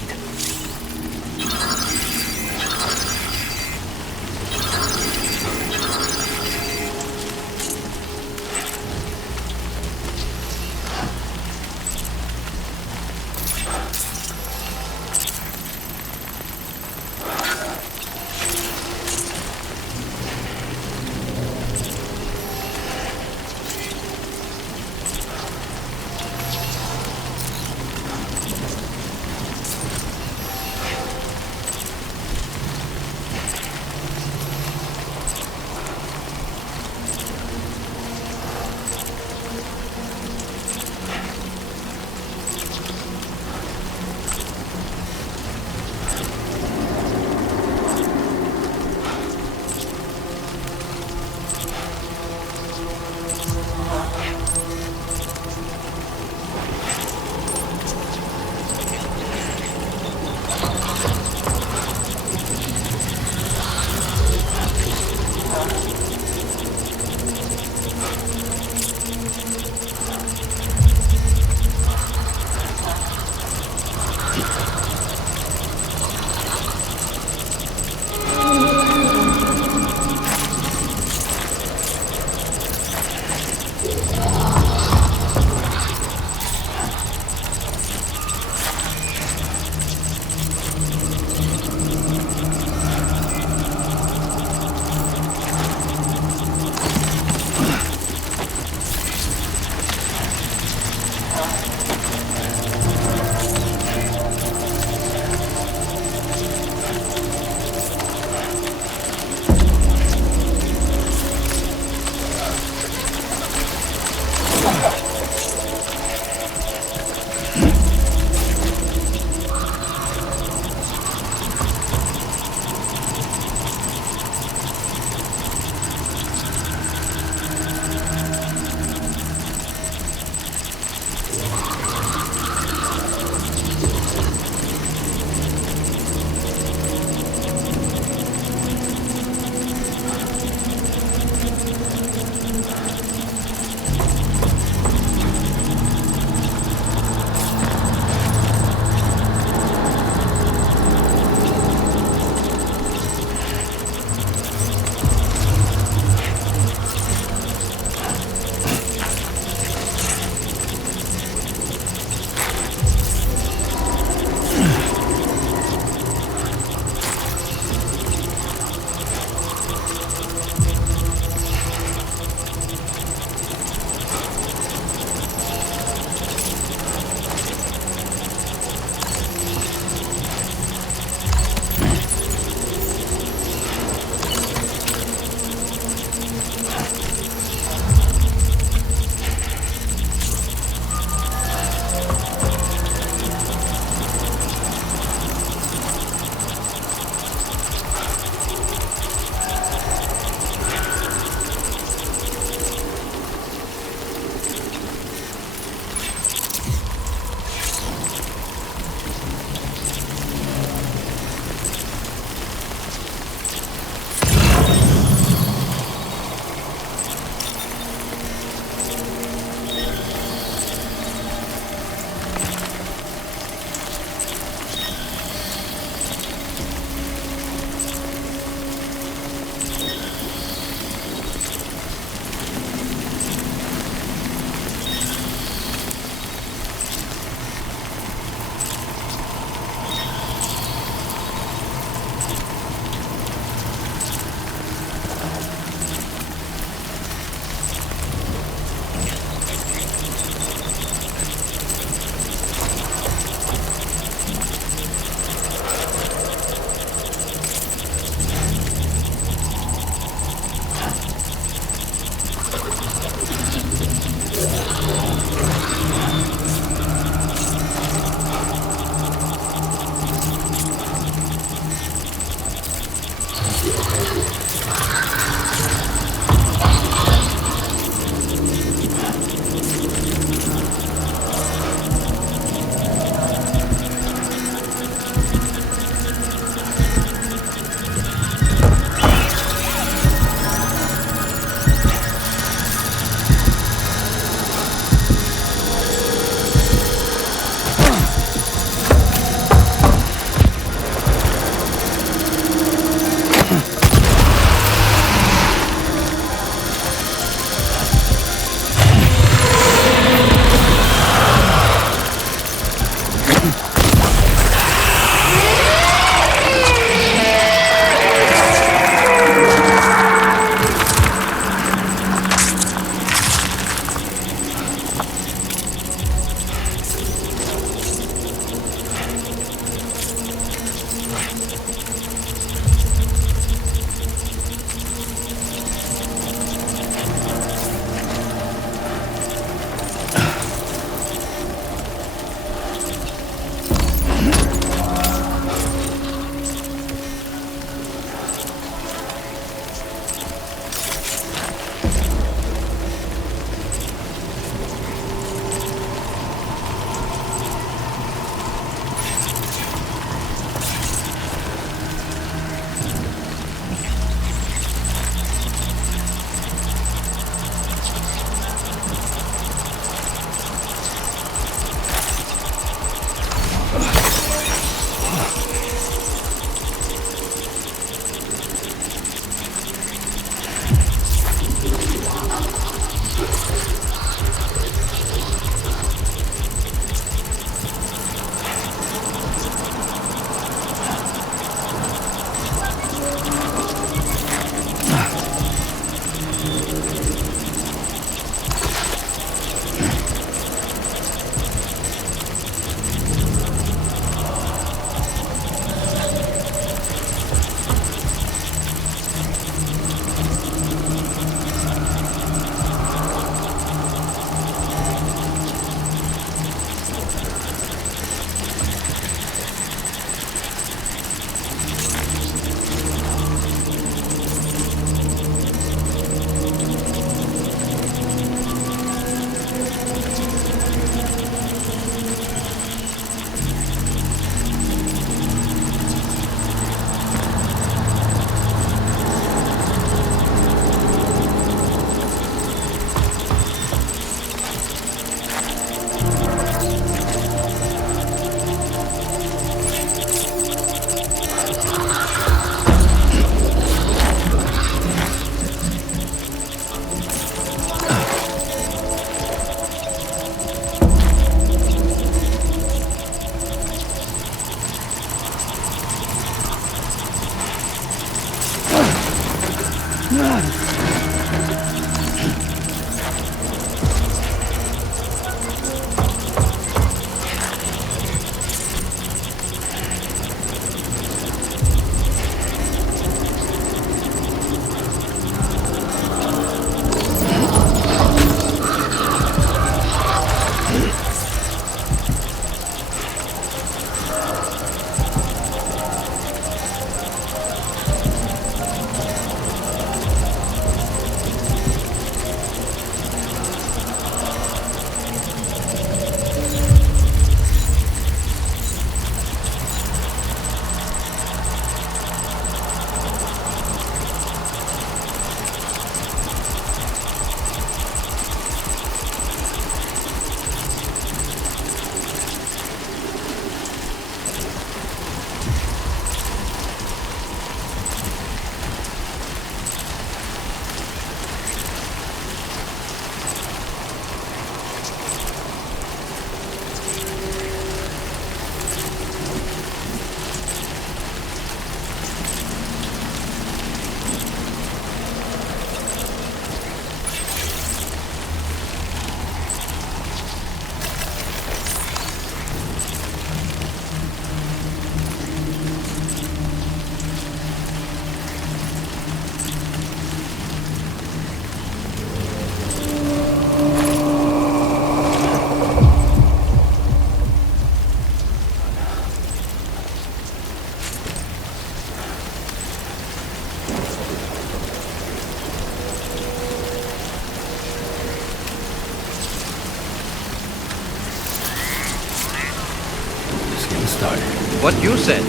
started. What you said.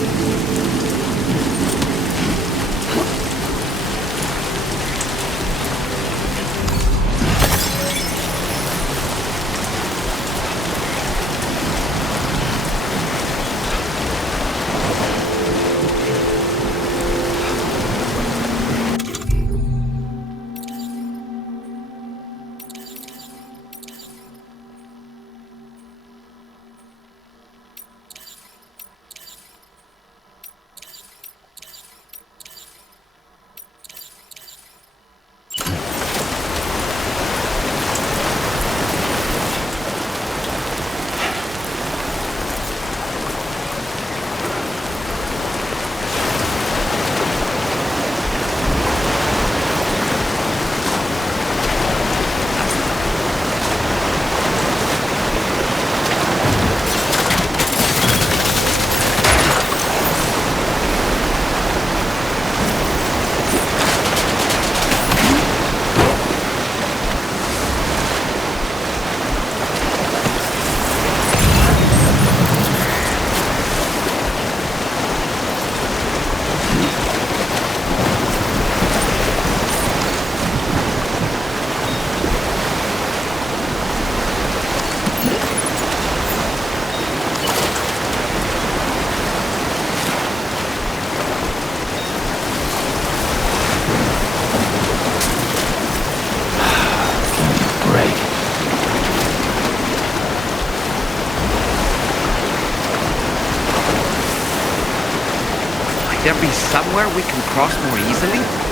There be somewhere we can cross more easily?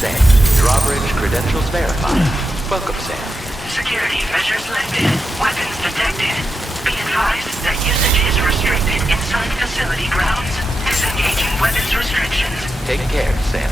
Sam. Drawbridge credentials verified. Welcome, Sam. Security measures lifted. Weapons detected. Be advised that usage is restricted inside facility grounds. Disengaging weapons restrictions. Take care, Sam.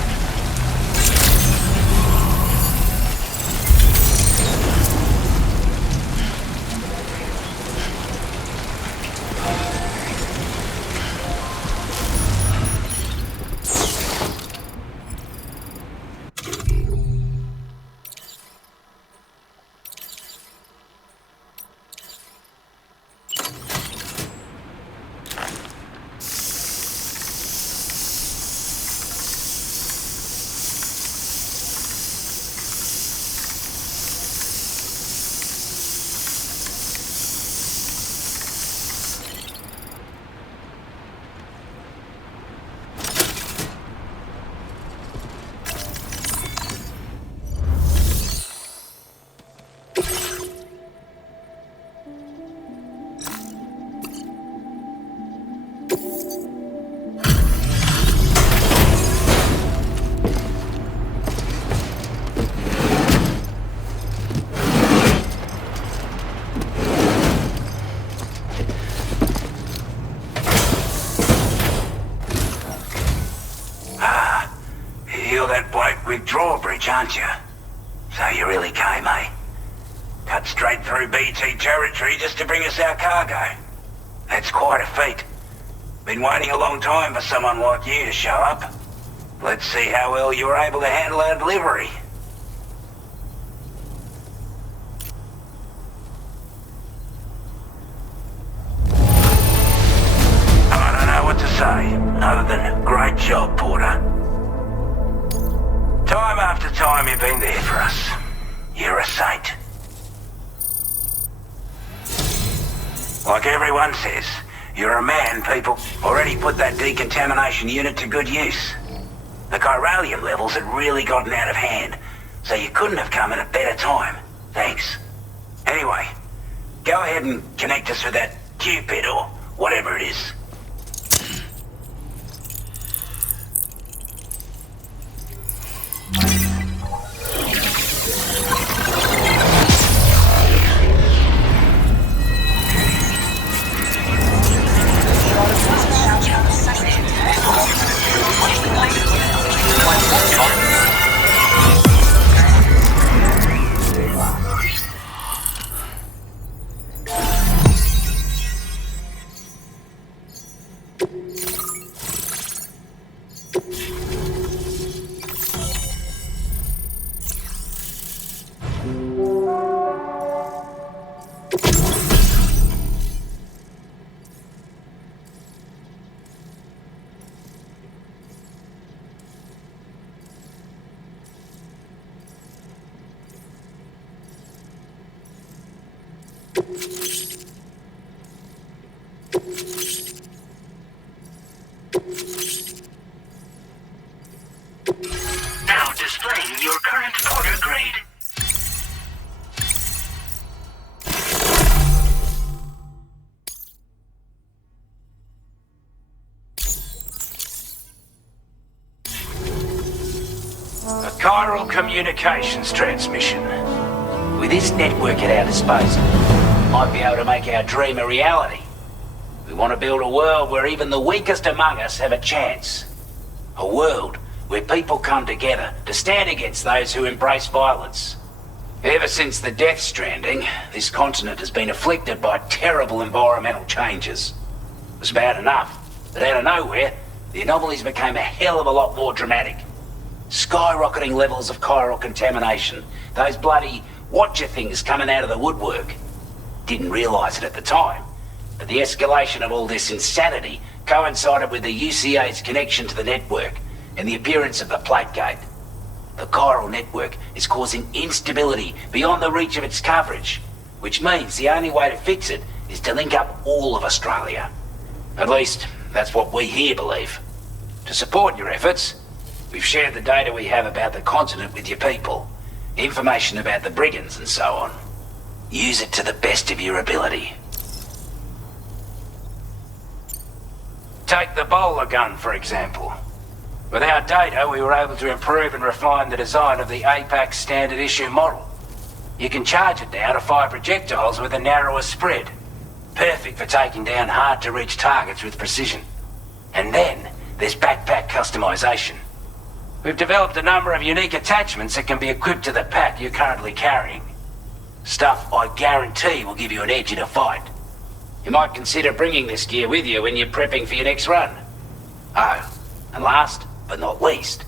Drawbridge, aren't you? So you really came, eh? Cut straight through BT territory just to bring us our cargo. That's quite a feat. Been waiting a long time for someone like you to show up. Let's see how well you were able to handle our delivery. I don't know what to say, other than great job, Porter. Time after time you've been there for us. You're a saint. Like everyone says, you're a man people already put that decontamination unit to good use. The chiralium levels had really gotten out of hand, so you couldn't have come at a better time. Thanks. Anyway, go ahead and connect us with that Cupid or whatever it is. Now displaying your current Porter grade. A chiral communications transmission. With this network at our disposal, might be able to make our dream a reality. We want to build a world where even the weakest among us have a chance. A world where people come together to stand against those who embrace violence. Ever since the Death Stranding, this continent has been afflicted by terrible environmental changes. It was bad enough, but out of nowhere, the anomalies became a hell of a lot more dramatic. Skyrocketing levels of chiral contamination, those bloody watcher things coming out of the woodwork. Didn't realise it at the time, but the escalation of all this insanity coincided with the UCA's connection to the network and the appearance of the plate gate. The chiral network is causing instability beyond the reach of its coverage, which means the only way to fix it is to link up all of Australia. At least, that's what we here believe. To support your efforts, we've shared the data we have about the continent with your people, information about the brigands and so on. Use it to the best of your ability. Take the bowler gun, for example. With our data, we were able to improve and refine the design of the APAC standard issue model. You can charge it now to fire projectiles with a narrower spread. Perfect for taking down hard-to-reach targets with precision. And then, there's backpack customization. We've developed a number of unique attachments that can be equipped to the pack you're currently carrying. Stuff I guarantee will give you an edge in a fight. You might consider bringing this gear with you when you're prepping for your next run. Oh, and last but not least,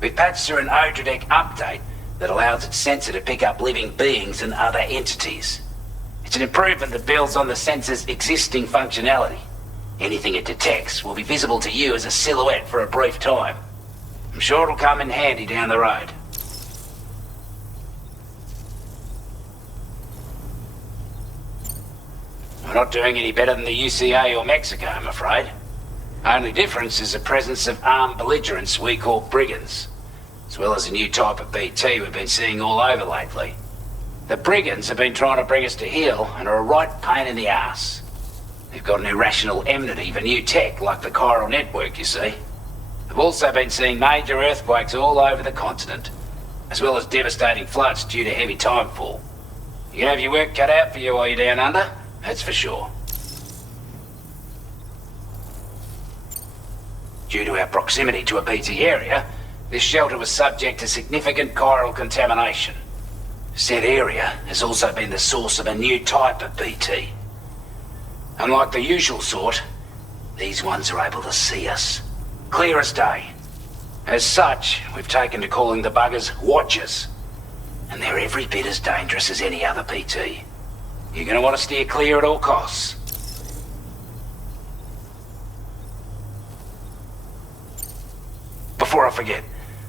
we've patched through an Odradek update that allows its sensor to pick up living beings and other entities. It's an improvement that builds on the sensor's existing functionality. Anything it detects will be visible to you as a silhouette for a brief time. I'm sure it'll come in handy down the road. We're not doing any better than the UCA or Mexico, I'm afraid. Only difference is the presence of armed belligerents we call brigands, as well as a new type of BT we've been seeing all over lately. The brigands have been trying to bring us to heel and are a right pain in the ass. They've got an irrational enmity for new tech like the chiral network, you see. They've also been seeing major earthquakes all over the continent, as well as devastating floods due to heavy timefall. You can have your work cut out for you while you're down under, that's for sure. Due to our proximity to a BT area, this shelter was subject to significant chiral contamination. Said area has also been the source of a new type of BT. Unlike the usual sort, these ones are able to see us. Clear as day. As such, we've taken to calling the buggers Watchers. And they're every bit as dangerous as any other BT. You're gonna want to steer clear at all costs. Before I forget,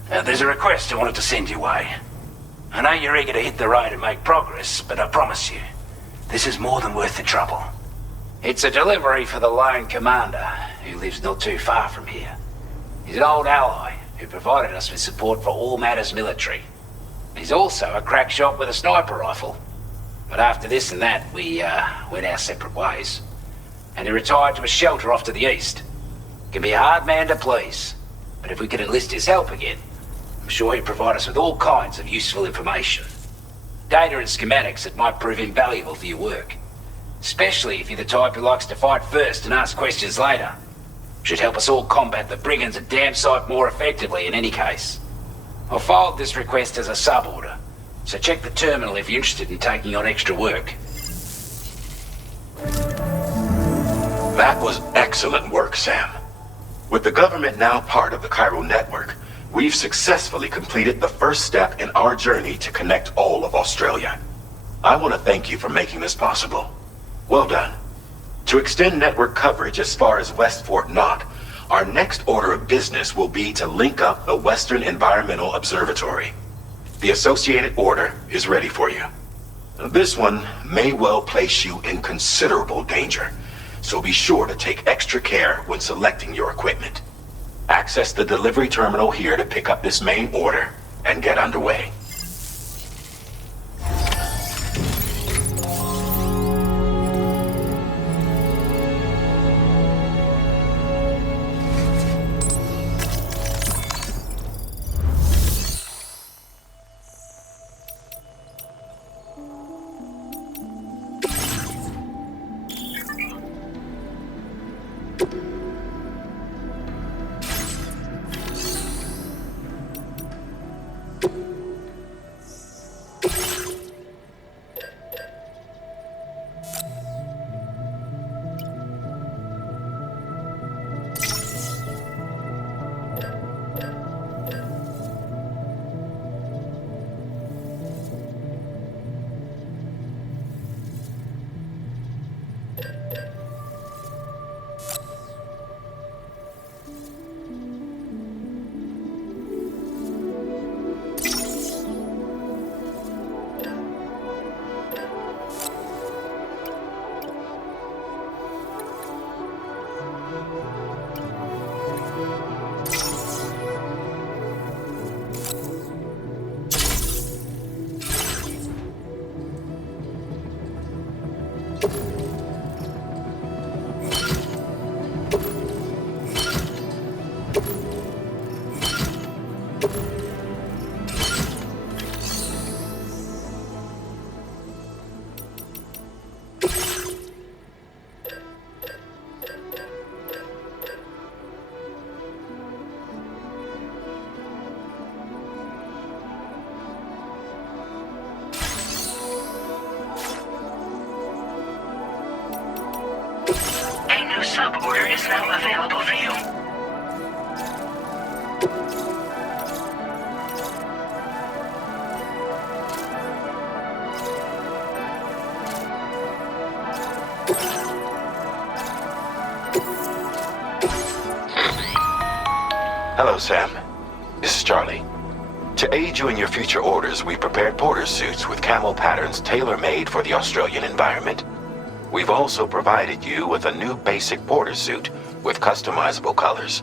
there's a request I wanted to send your way. I know you're eager to hit the road and make progress, but I promise you, this is more than worth the trouble. It's a delivery for the lone commander, who lives not too far from here. He's an old ally, who provided us with support for all matters military. He's also a crack shot with a sniper rifle. But after this and that, we went our separate ways. And he retired to a shelter off to the east. Can be a hard man to please, but if we could enlist his help again, I'm sure he'd provide us with all kinds of useful information. Data and schematics that might prove invaluable for your work. Especially if you're the type who likes to fight first and ask questions later. Should help us all combat the brigands a damn sight more effectively in any case. I'll forward this request as a sub-order, so check the terminal if you're interested in taking on extra work. That was excellent work, Sam. With the government now part of the chiral network, we've successfully completed the first step in our journey to connect all of Australia. I want to thank you for making this possible. Well done. To extend network coverage as far as West Fort Knott, our next order of business will be to link up the Western Environmental Observatory. The associated order is ready for you. This one may well place you in considerable danger, so be sure to take extra care when selecting your equipment. Access the delivery terminal here to pick up this main order and get underway. order is now available for you. Hello, Sam. This is Charlie. To aid you in your future orders, we prepared porter suits with camo patterns tailor-made for the Australian environment. We've also provided you with a new basic porter suit with customizable colors.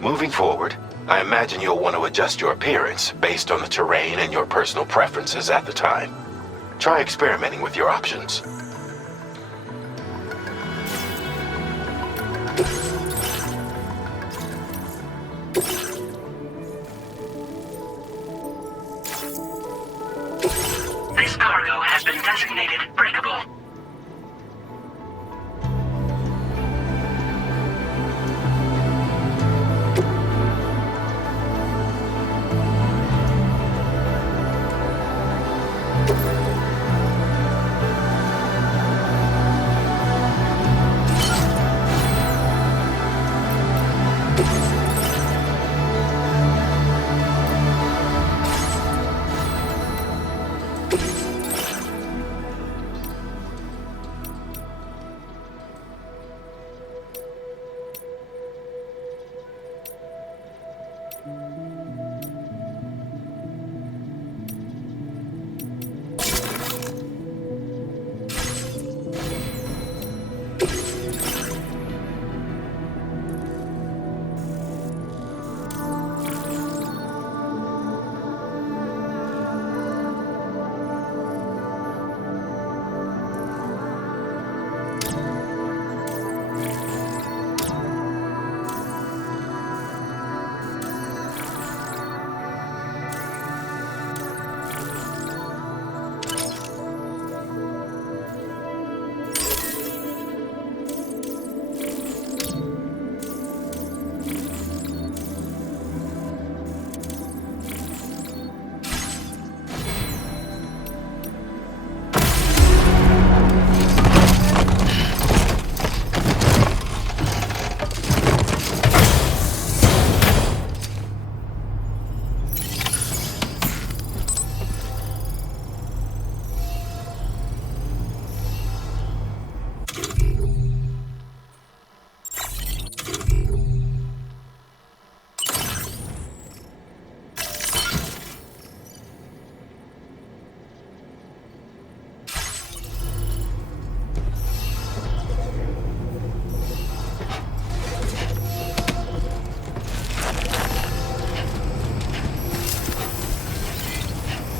Moving forward, I imagine you'll want to adjust your appearance based on the terrain and your personal preferences at the time. Try experimenting with your options. This cargo has been designated breakable.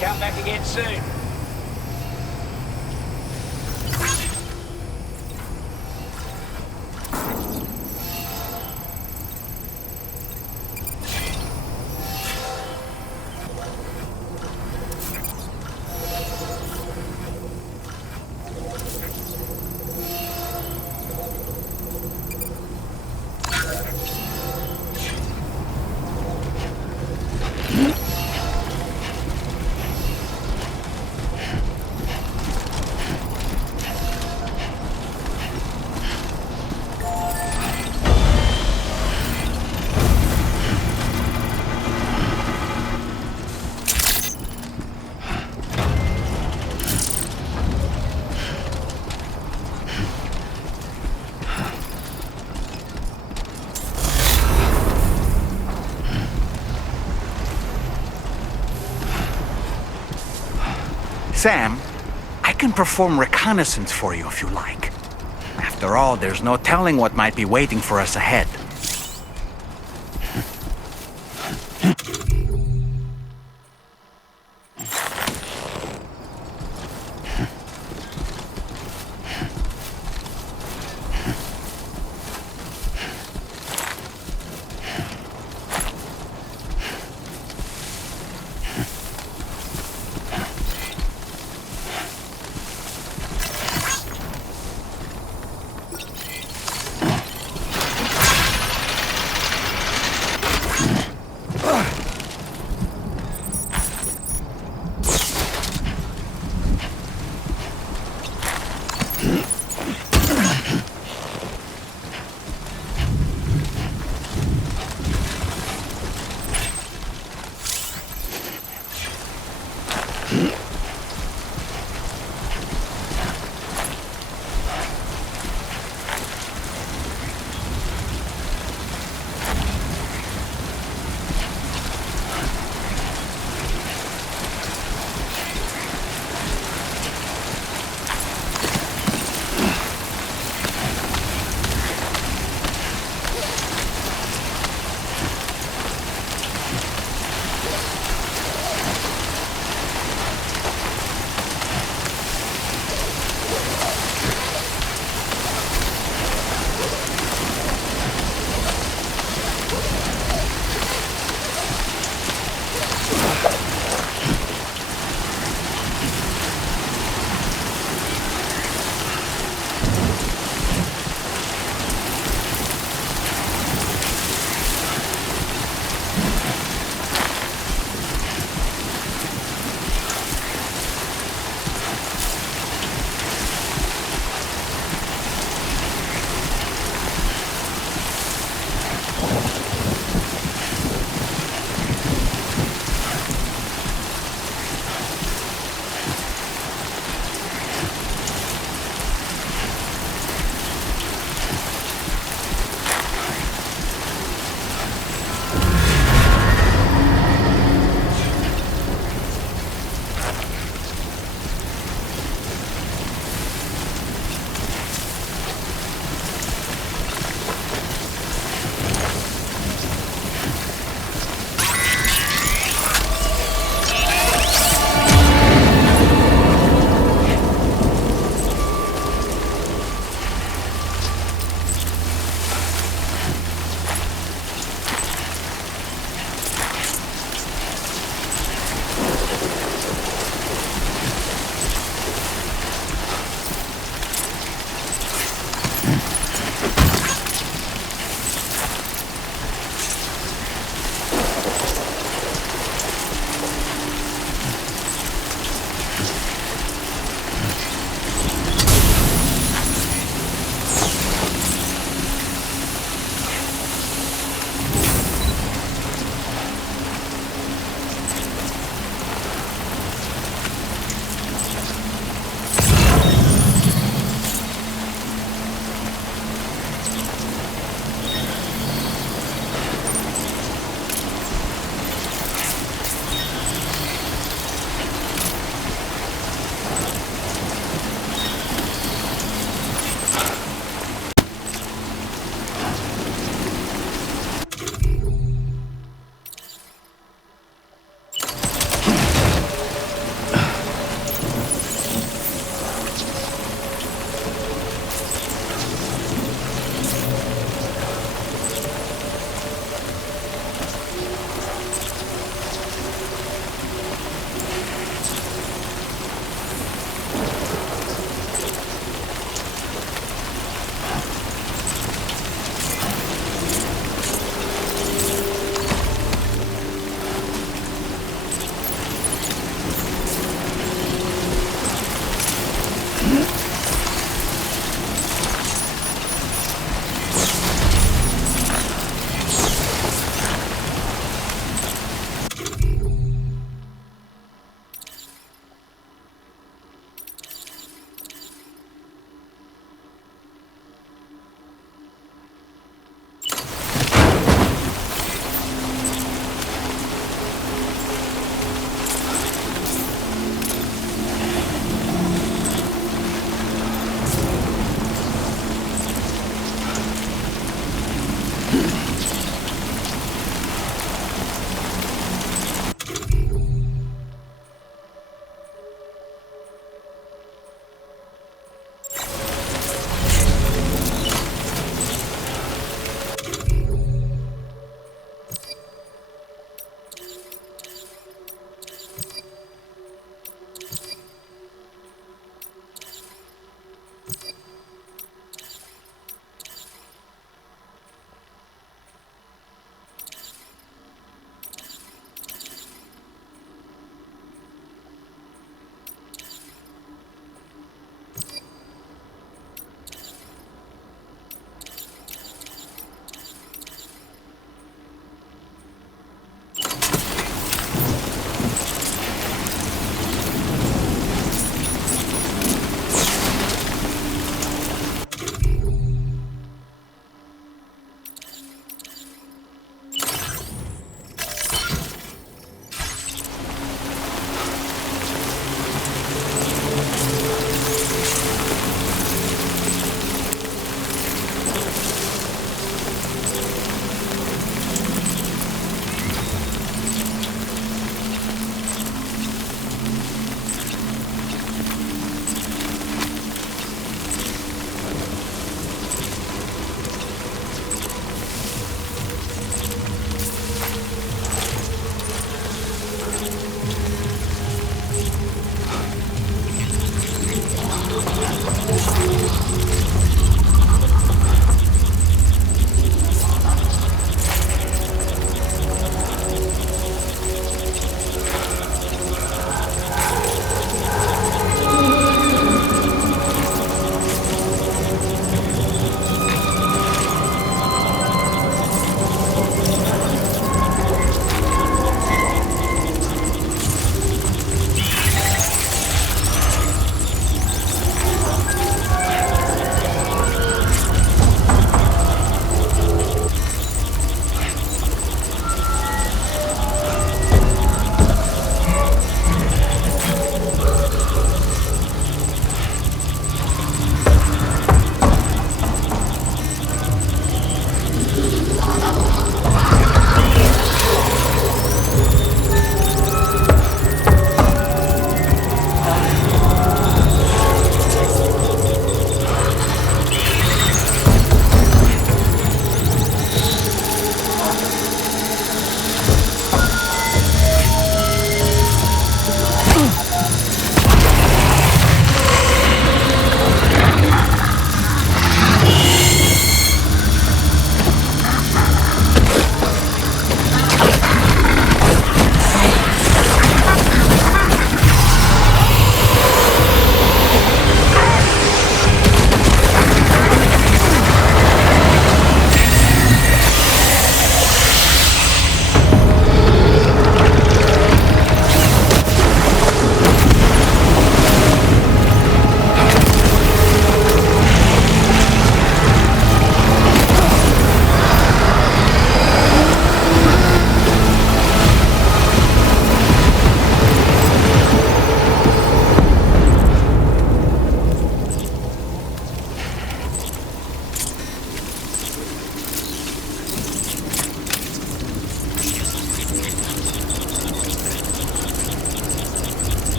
Come back again soon. Sam, I can perform reconnaissance for you if you like. After all, there's no telling what might be waiting for us ahead.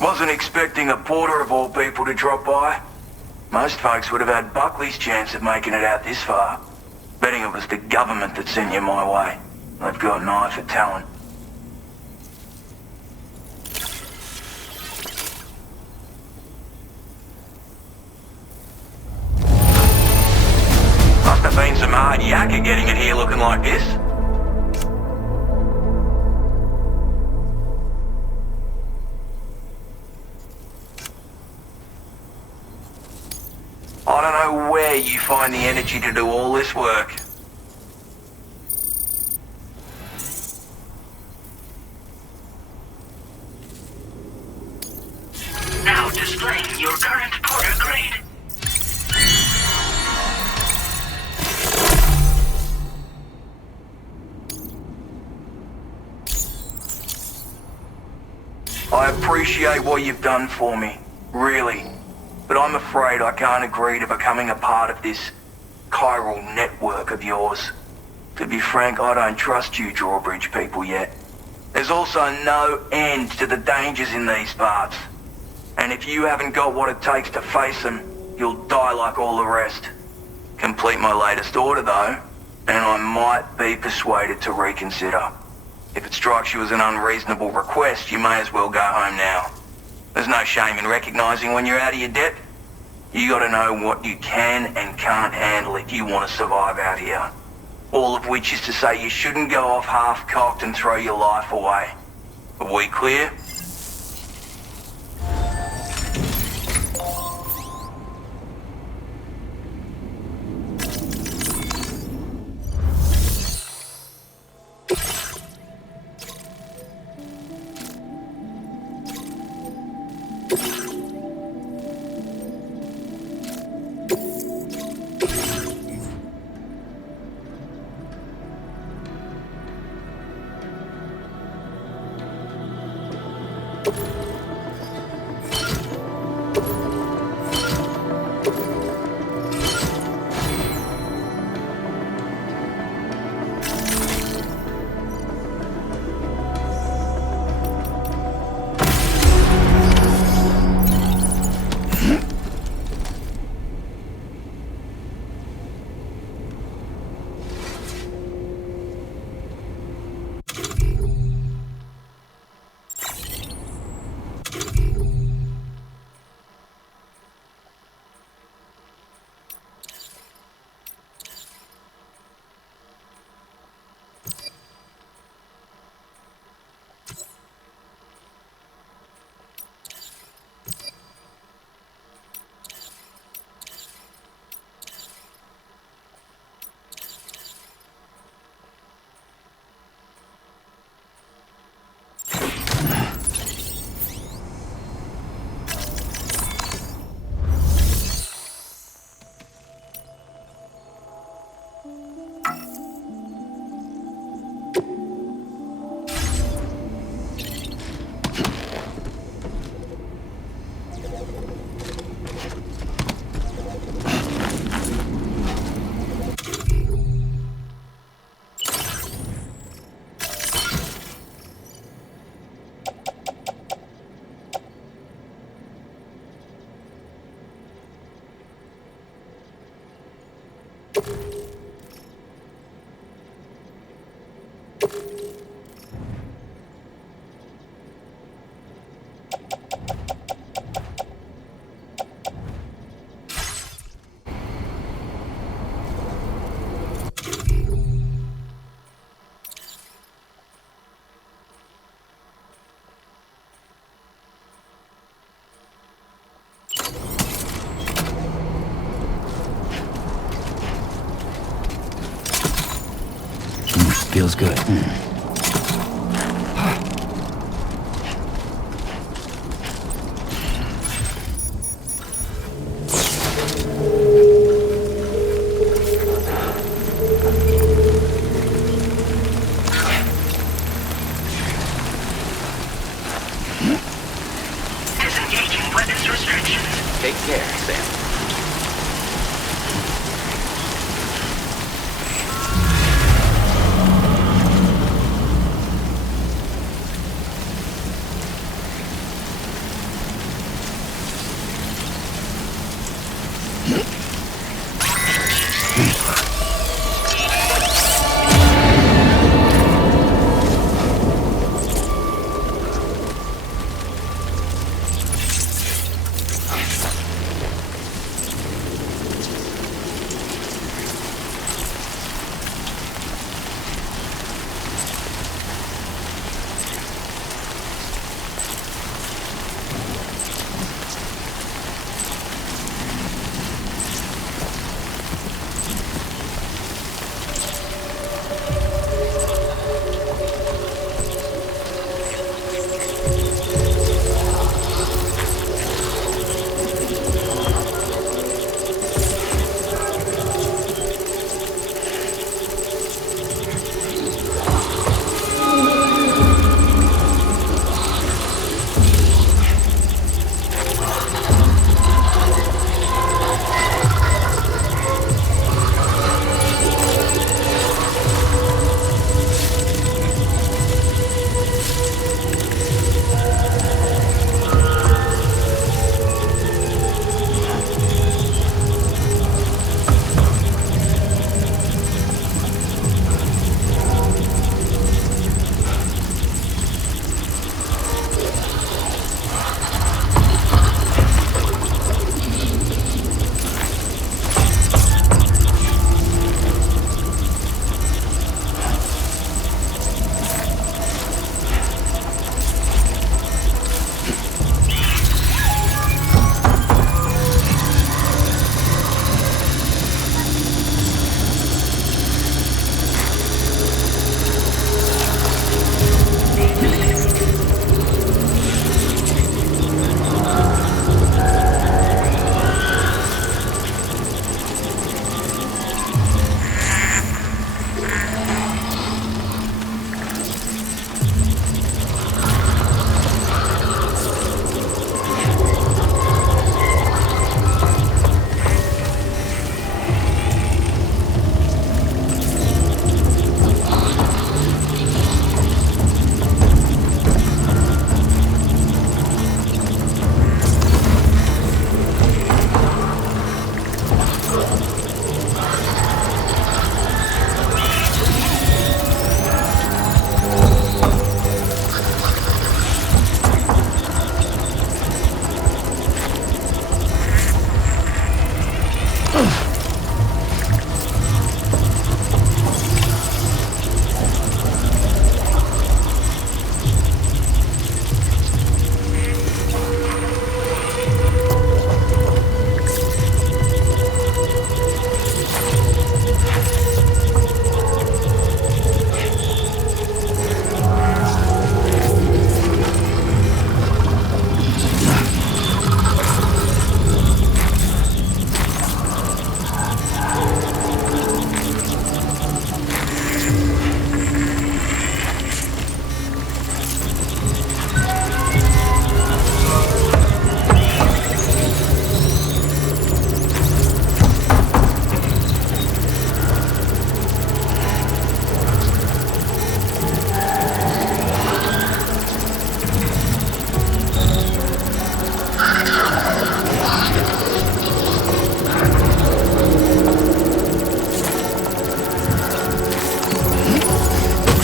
Wasn't expecting a porter of all people to drop by. Most folks would have had Buckley's chance of making it out this far. Betting it was the government that sent you my way. They've got an eye for talent. Must have been some hard yakka getting it here looking like this. I don't know where you find the energy to do all this work. Now displaying your current porter grade. I appreciate what you've done for me, really. But I'm afraid I can't agree to becoming a part of this chiral network of yours. To be frank, I don't trust you drawbridge people yet. There's also no end to the dangers in these parts. And if you haven't got what it takes to face them, you'll die like all the rest. Complete my latest order though, and I might be persuaded to reconsider. If it strikes you as an unreasonable request, you may as well go home now. There's no shame in recognizing when you're out of your depth. You gotta know what you can and can't handle if you want to survive out here. All of which is to say you shouldn't go off half-cocked and throw your life away. Are we clear? Feels good. Disengaging weapons restrictions. Take care, Sam.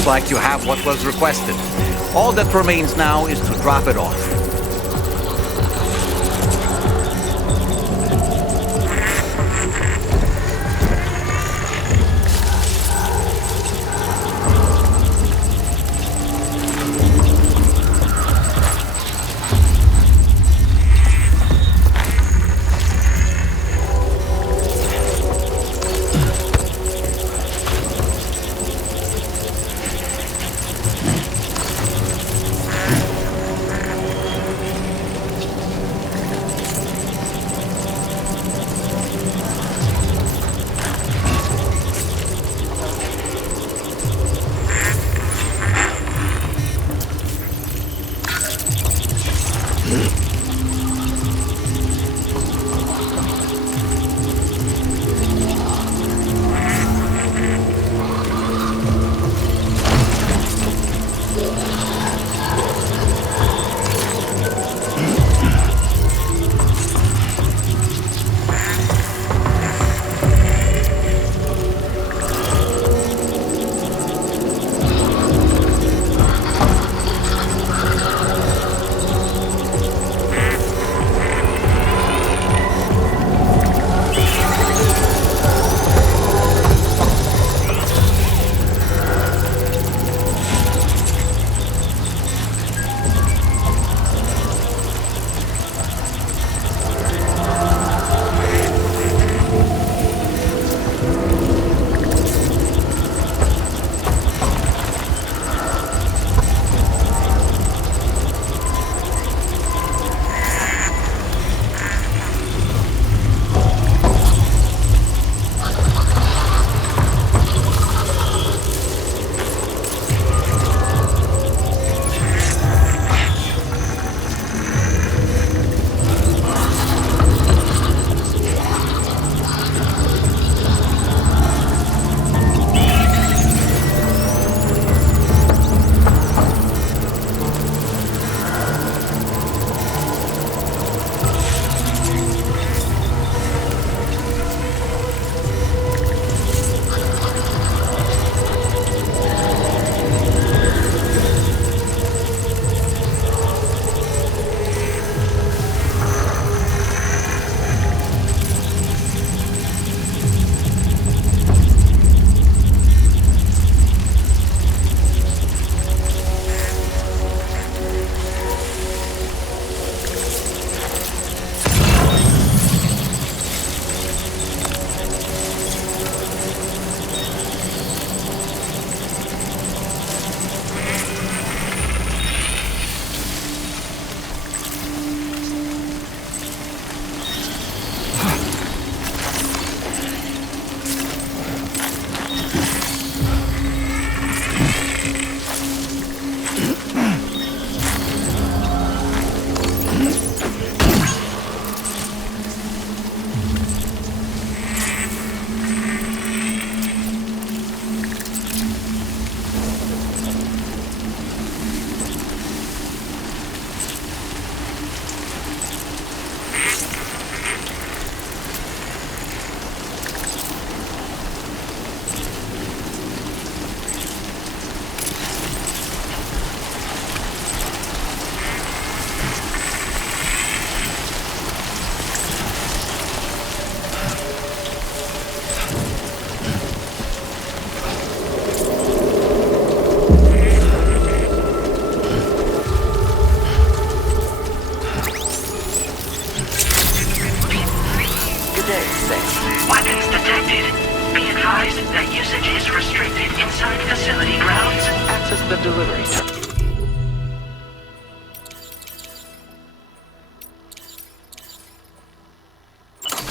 Looks like you have what was requested. All that remains now is to drop it off.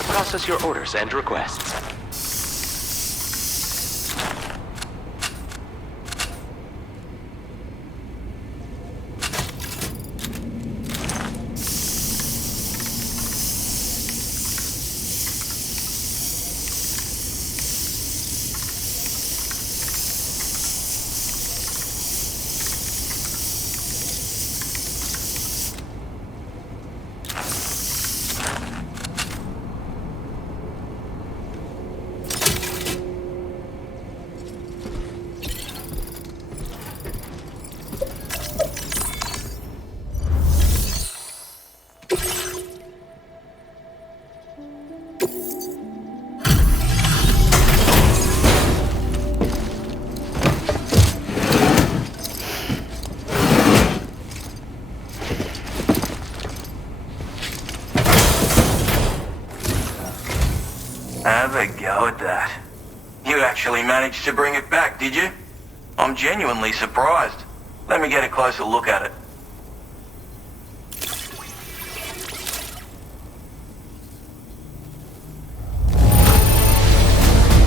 Process your orders and requests. Have a go at that. You actually managed to bring it back, did you? I'm genuinely surprised. Let me get a closer look at it.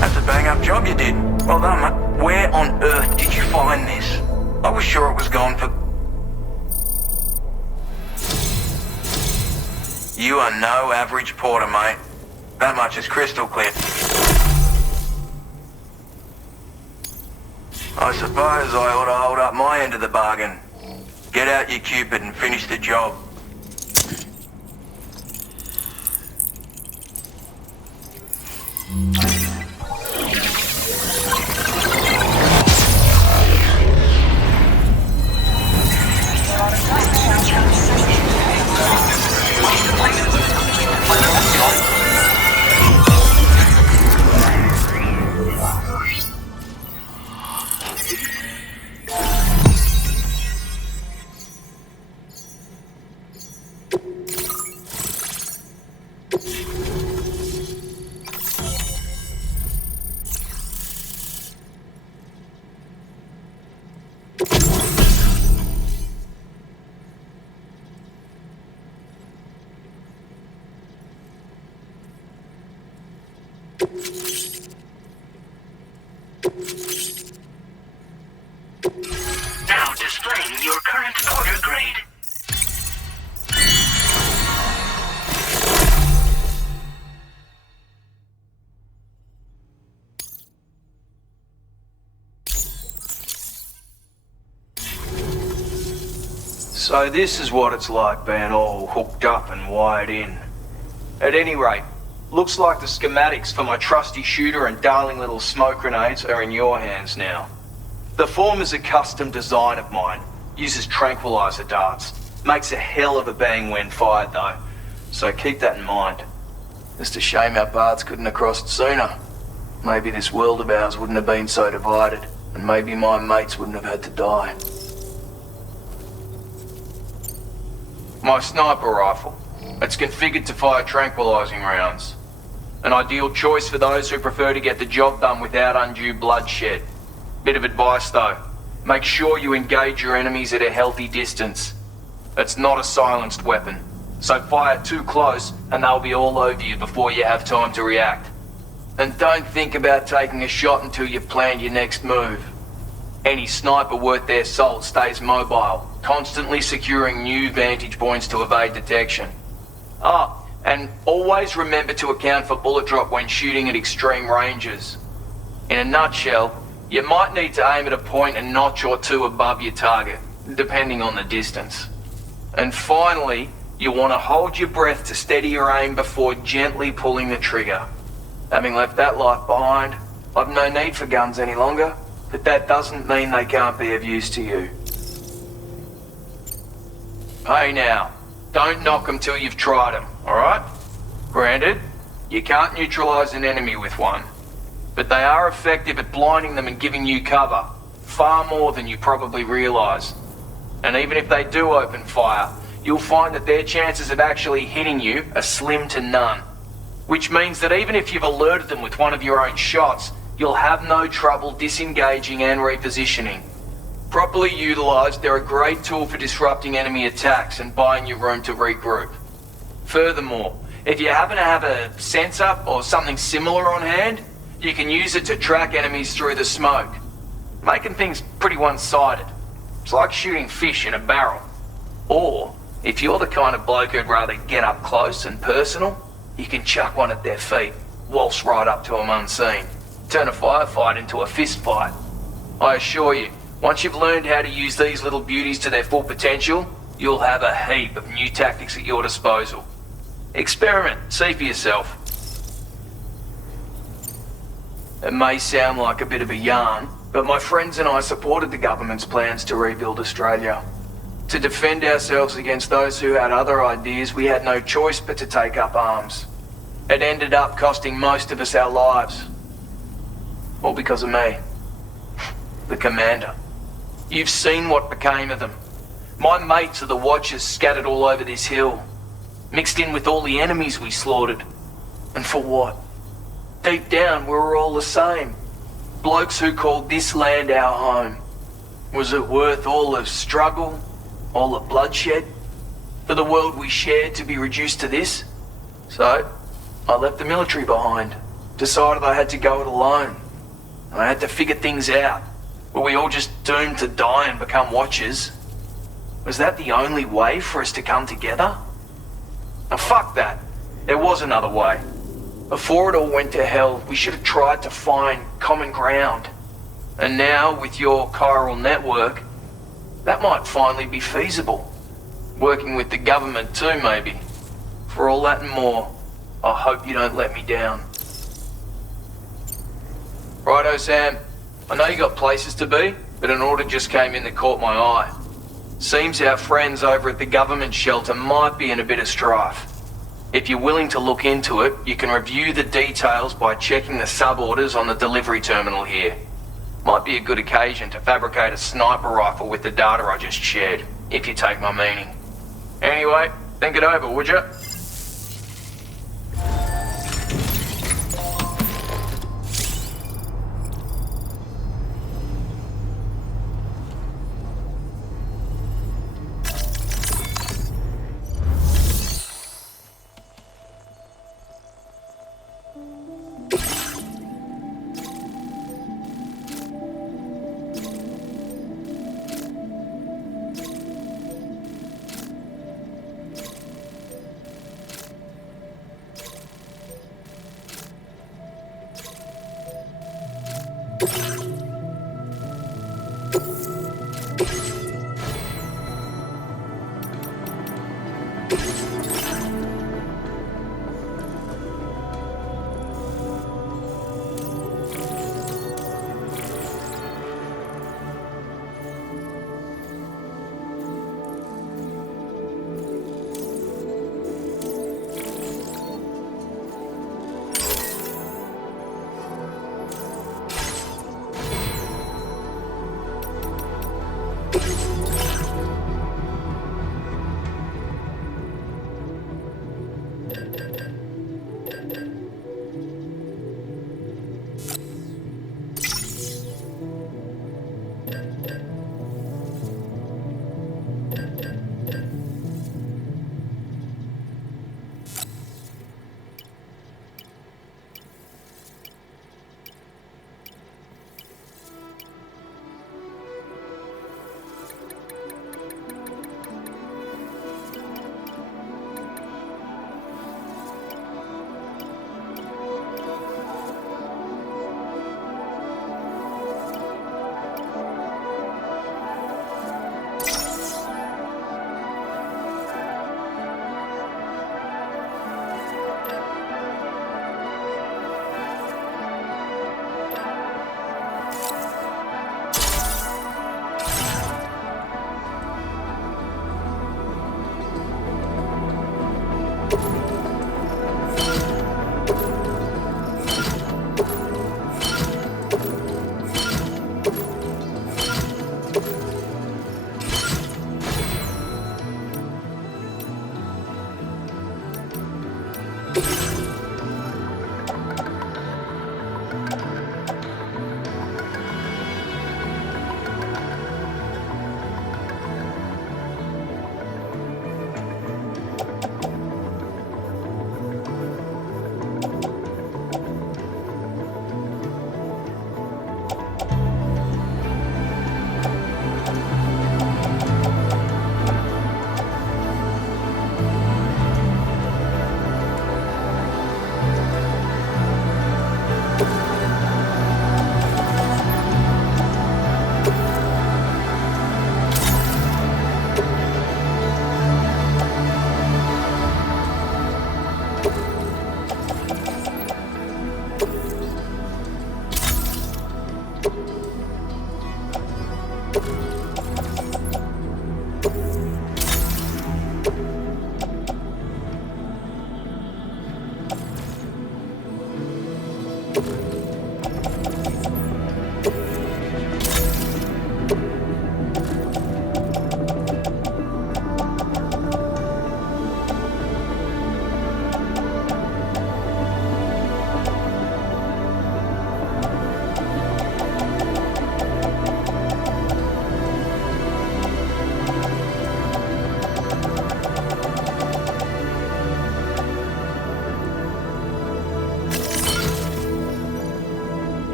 That's a bang-up job you did. Well done, mate. Where on earth did you find this? I was sure it was gone for... You are no average porter, mate. That much is crystal clear. I suppose I ought to hold up my end of the bargain. Get out your Cupid and finish the job. Now displaying your current order grade. So this is what it's like being all hooked up and wired in. At any rate, looks like the schematics for my trusty shooter and darling little smoke grenades are in your hands now. The form is a custom design of mine, uses tranquilizer darts. Makes a hell of a bang when fired though, so keep that in mind. Just a shame our paths couldn't have crossed sooner. Maybe this world of ours wouldn't have been so divided, and maybe my mates wouldn't have had to die. My sniper rifle. It's configured to fire tranquilizing rounds. An ideal choice for those who prefer to get the job done without undue bloodshed. Bit of advice though, make sure you engage your enemies at a healthy distance. It's not a silenced weapon, so fire too close and they'll be all over you before you have time to react. And don't think about taking a shot until you've planned your next move. Any sniper worth their salt stays mobile, constantly securing new vantage points to evade detection. And always remember to account for bullet drop when shooting at extreme ranges. In a nutshell, you might need to aim at a point a notch or two above your target, depending on the distance. And finally, you want to hold your breath to steady your aim before gently pulling the trigger. Having left that life behind, I've no need for guns any longer, but that doesn't mean they can't be of use to you. Hey now, don't knock them till you've tried them, alright? Granted, you can't neutralize an enemy with one, but they are effective at blinding them and giving you cover, far more than you probably realize. And even if they do open fire, you'll find that their chances of actually hitting you are slim to none. Which means that even if you've alerted them with one of your own shots, you'll have no trouble disengaging and repositioning. Properly utilized, they're a great tool for disrupting enemy attacks and buying you room to regroup. Furthermore, if you happen to have a sensor or something similar on hand, you can use it to track enemies through the smoke, making things pretty one-sided. It's like shooting fish in a barrel. Or, if you're the kind of bloke who'd rather get up close and personal, you can chuck one at their feet, waltz right up to them unseen, turn a firefight into a fist fight. I assure you, once you've learned how to use these little beauties to their full potential, you'll have a heap of new tactics at your disposal. Experiment, see for yourself. It may sound like a bit of a yarn, but my friends and I supported the government's plans to rebuild Australia. To defend ourselves against those who had other ideas, we had no choice but to take up arms. It ended up costing most of us our lives. All because of me. The commander. You've seen what became of them. My mates are the Watchers scattered all over this hill, mixed in with all the enemies we slaughtered. And for what? deep down, we were all the same. Blokes who called this land our home. Was it worth all the struggle, all the bloodshed, for the world we shared to be reduced to this? So, I left the military behind. Decided I had to go it alone. And I had to figure things out. Were we all just doomed to die and become watchers? Was that the only way for us to come together? Now fuck that. There was another way. Before it all went to hell, we should have tried to find common ground. And now, with your chiral network, that might finally be feasible. Working with the government too, maybe. For all that and more, I hope you don't let me down. Righto, Sam. I know you got places to be, but an order just came in that caught my eye. Seems our friends over at the government shelter might be in a bit of strife. If you're willing to look into it, you can review the details by checking the sub-orders on the delivery terminal here. Might be a good occasion to fabricate a sniper rifle with the data I just shared, if you take my meaning. Anyway, think it over, would ya?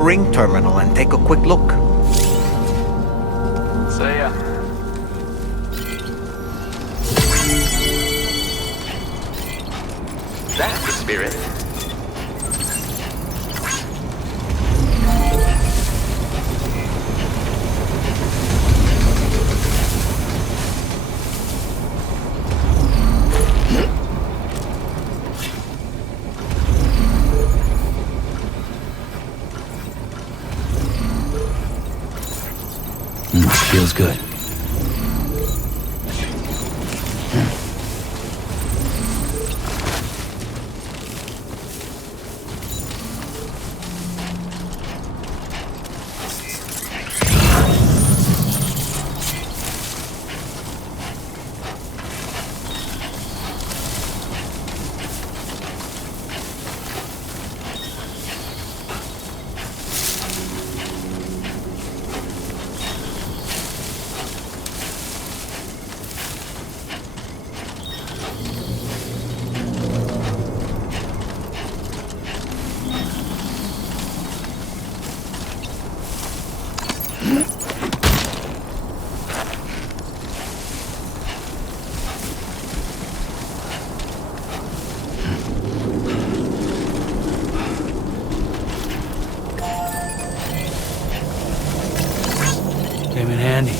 Ring terminal and take a quick look. See ya. That's the spirit. Feels good. Came in handy.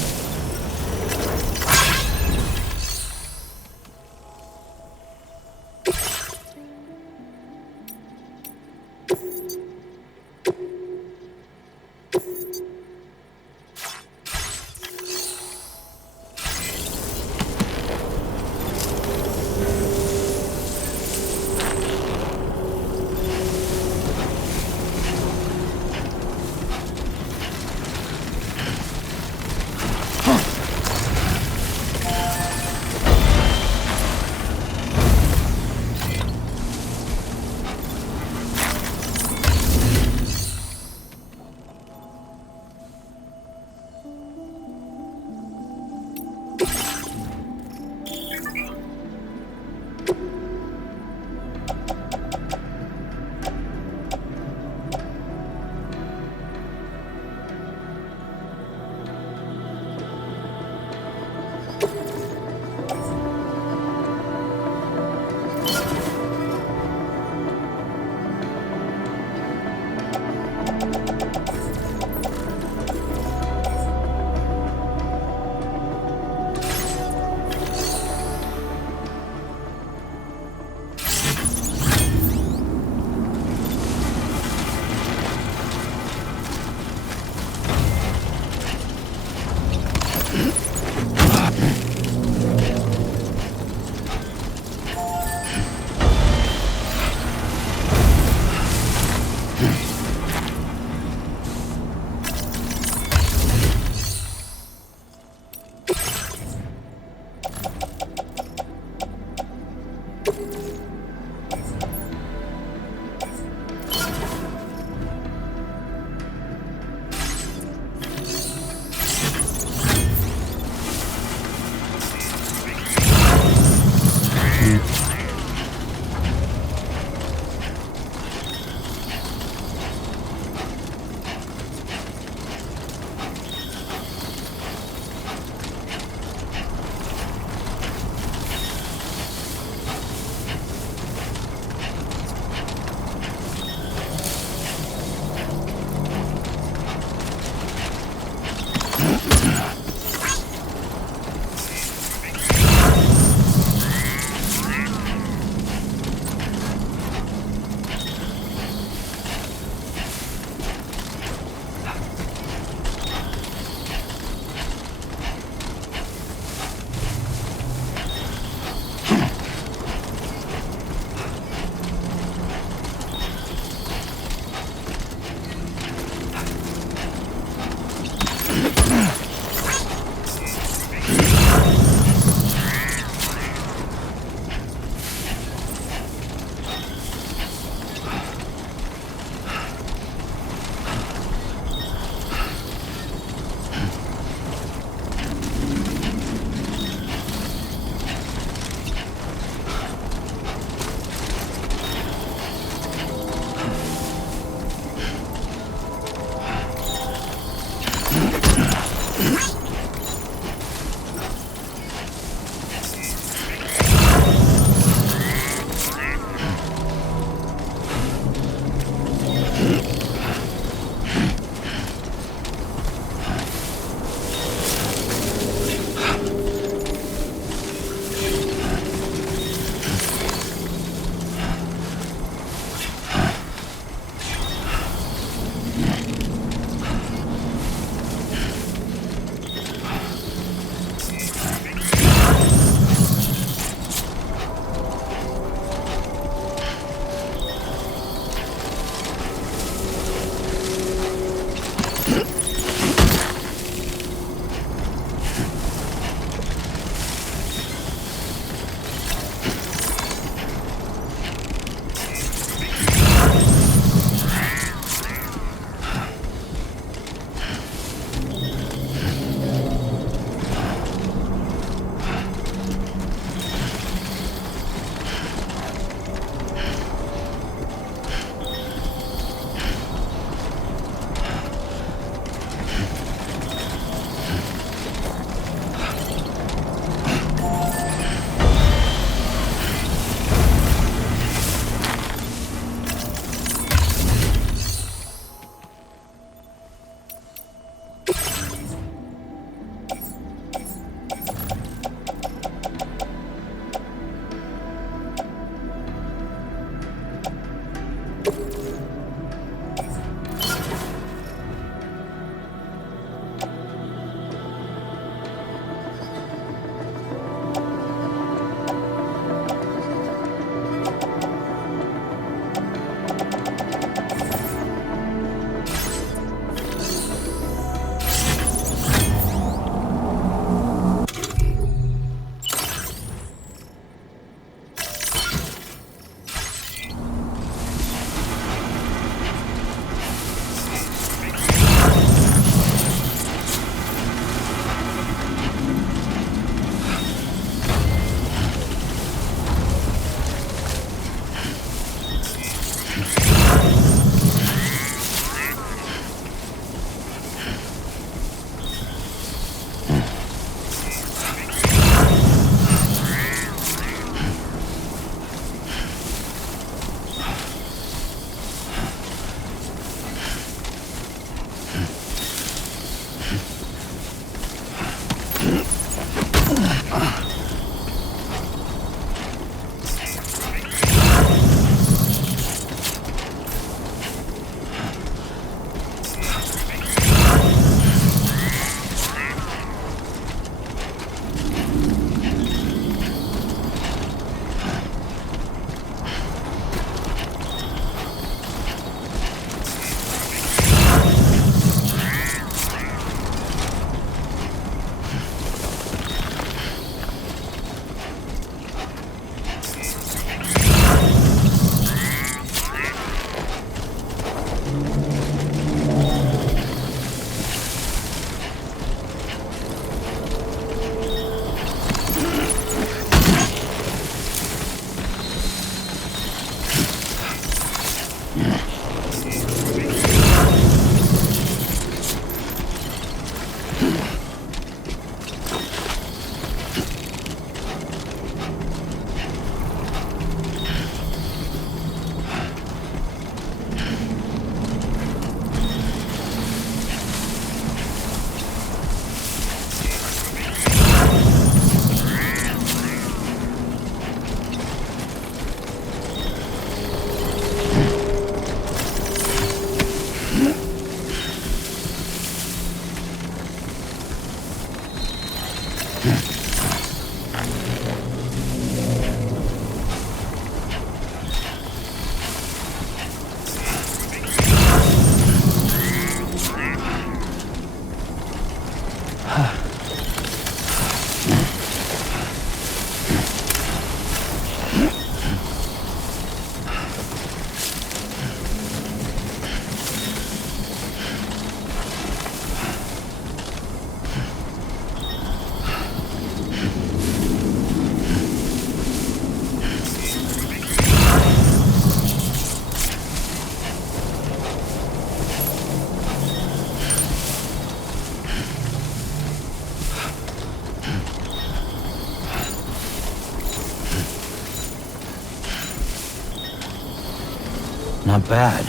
Not bad.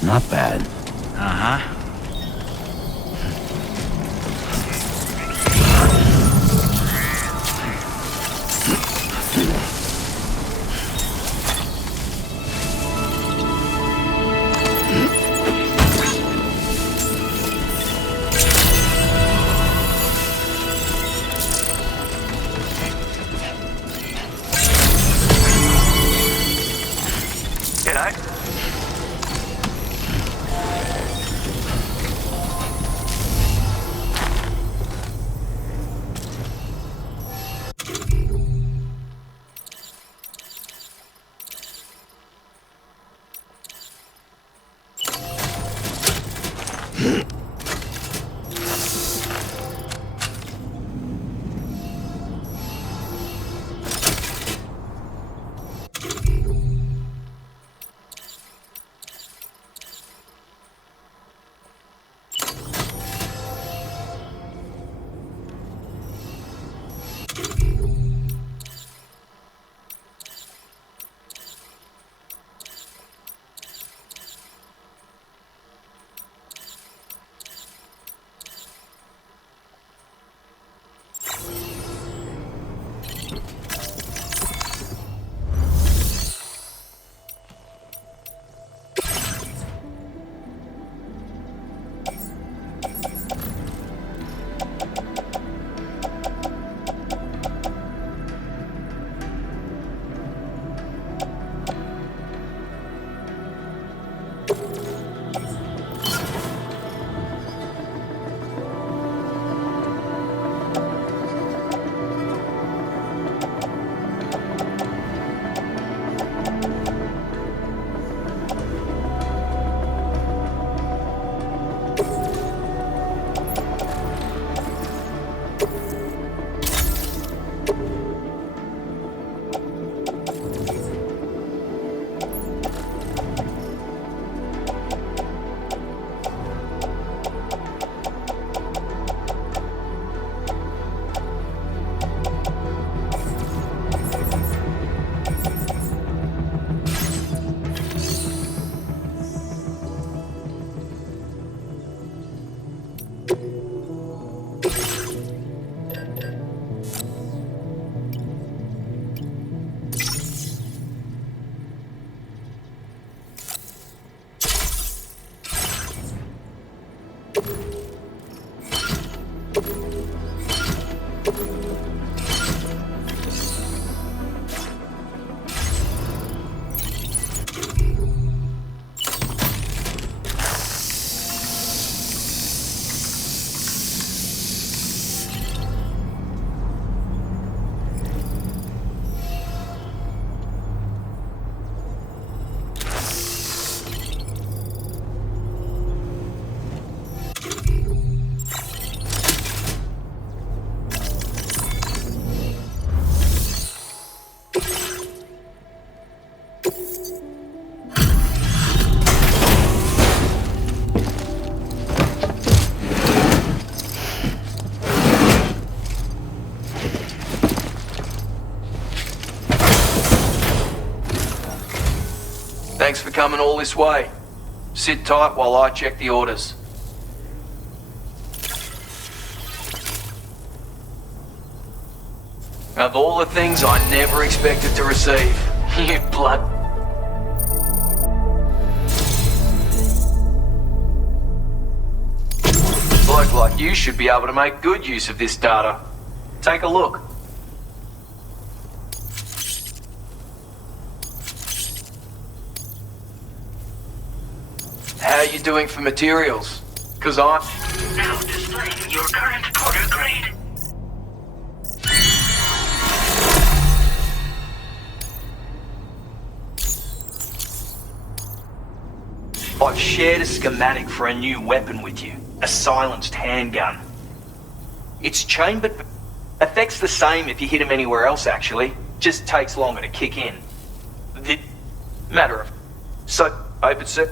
Not bad. Uh-huh. Thanks for coming all this way. Sit tight while I check the orders. Of all the things I never expected to receive, you blood... Bloke like you should be able to make good use of this data. Take a look. How are you doing for materials? 'Cause I'm... Now displaying your current porter grade. I've shared a schematic for a new weapon with you. A silenced handgun. It's chambered... Effect's the same if you hit him anywhere else, actually. Just takes longer to kick in. The matter of... So, open sir.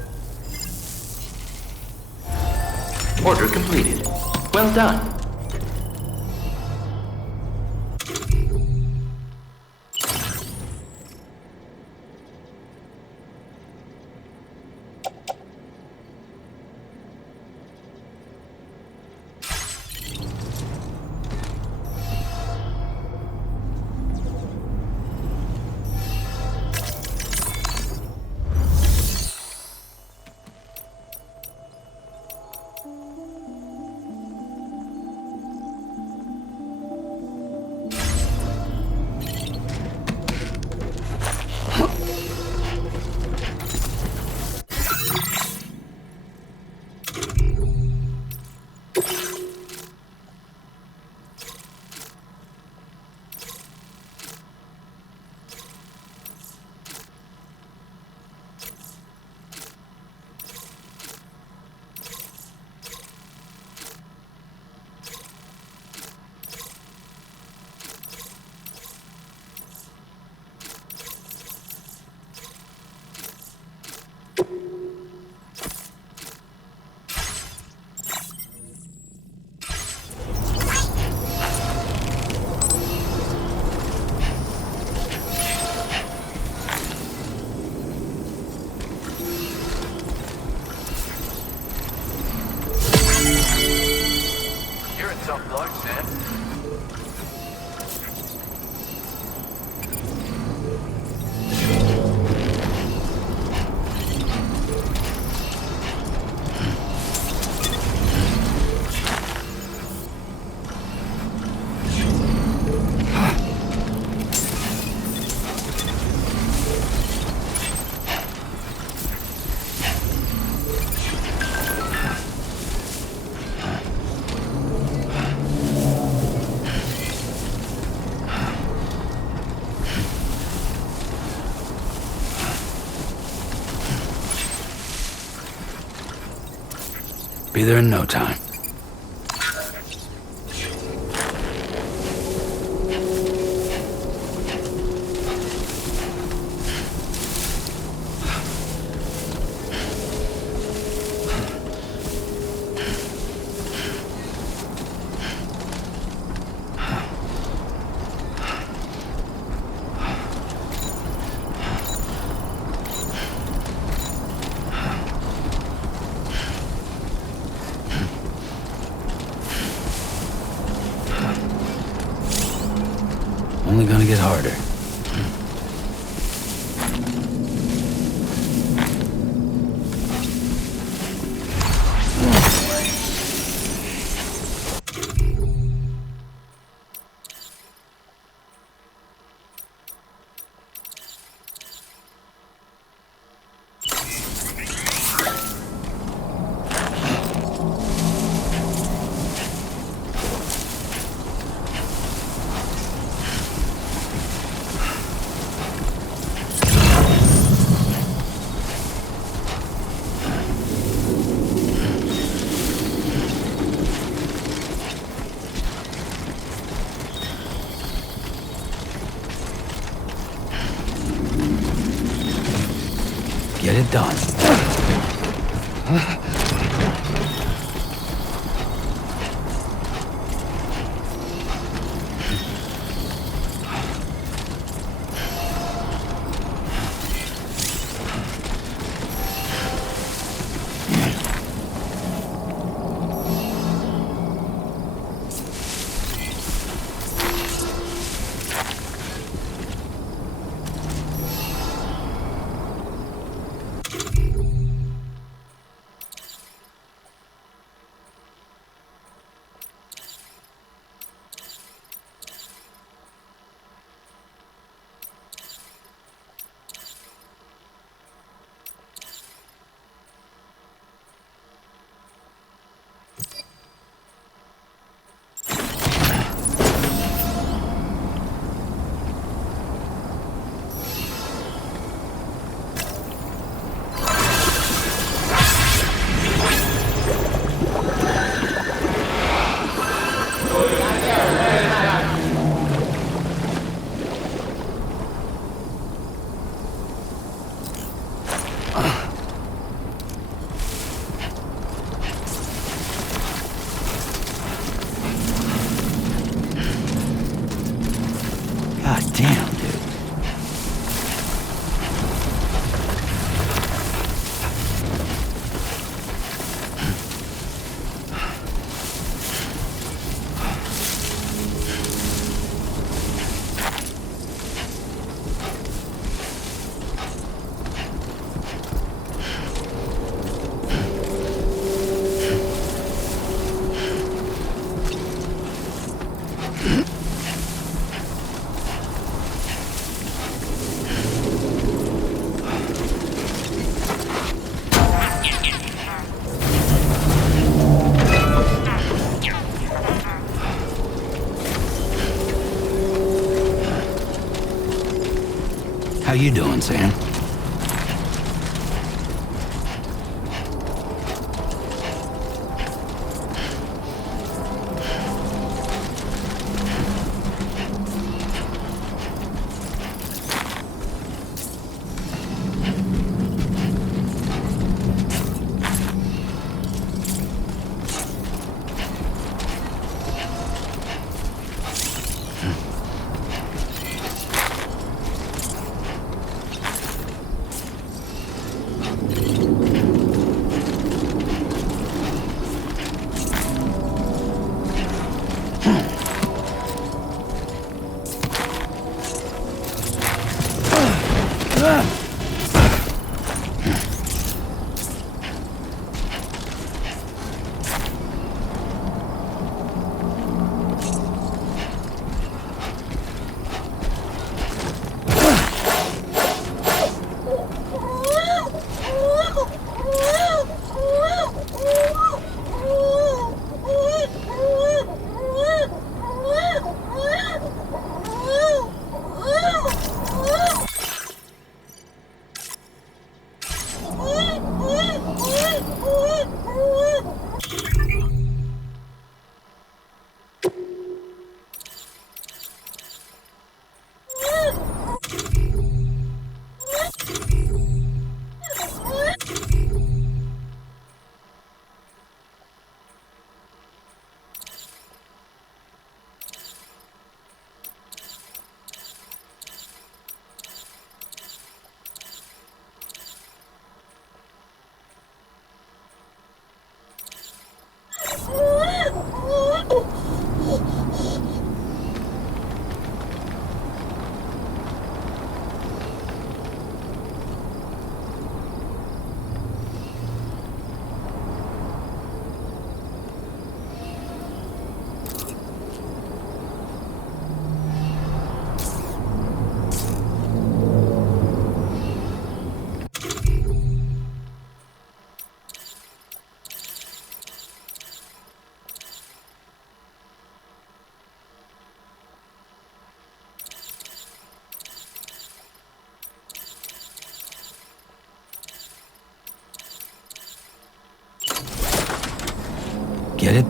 Order completed. Well done. Sam. Be there in no time. Only gonna get harder. Get it done. How you doing, Sam? Get it?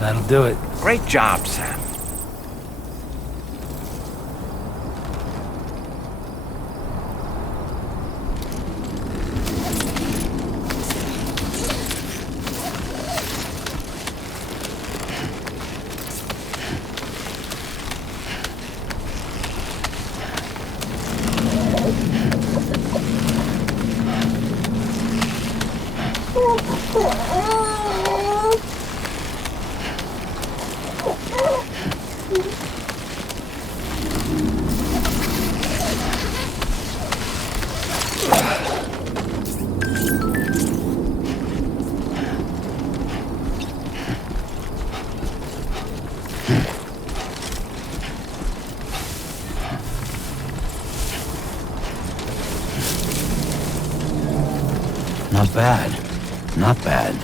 That'll do it. Great job, Sam. Not bad. Not bad.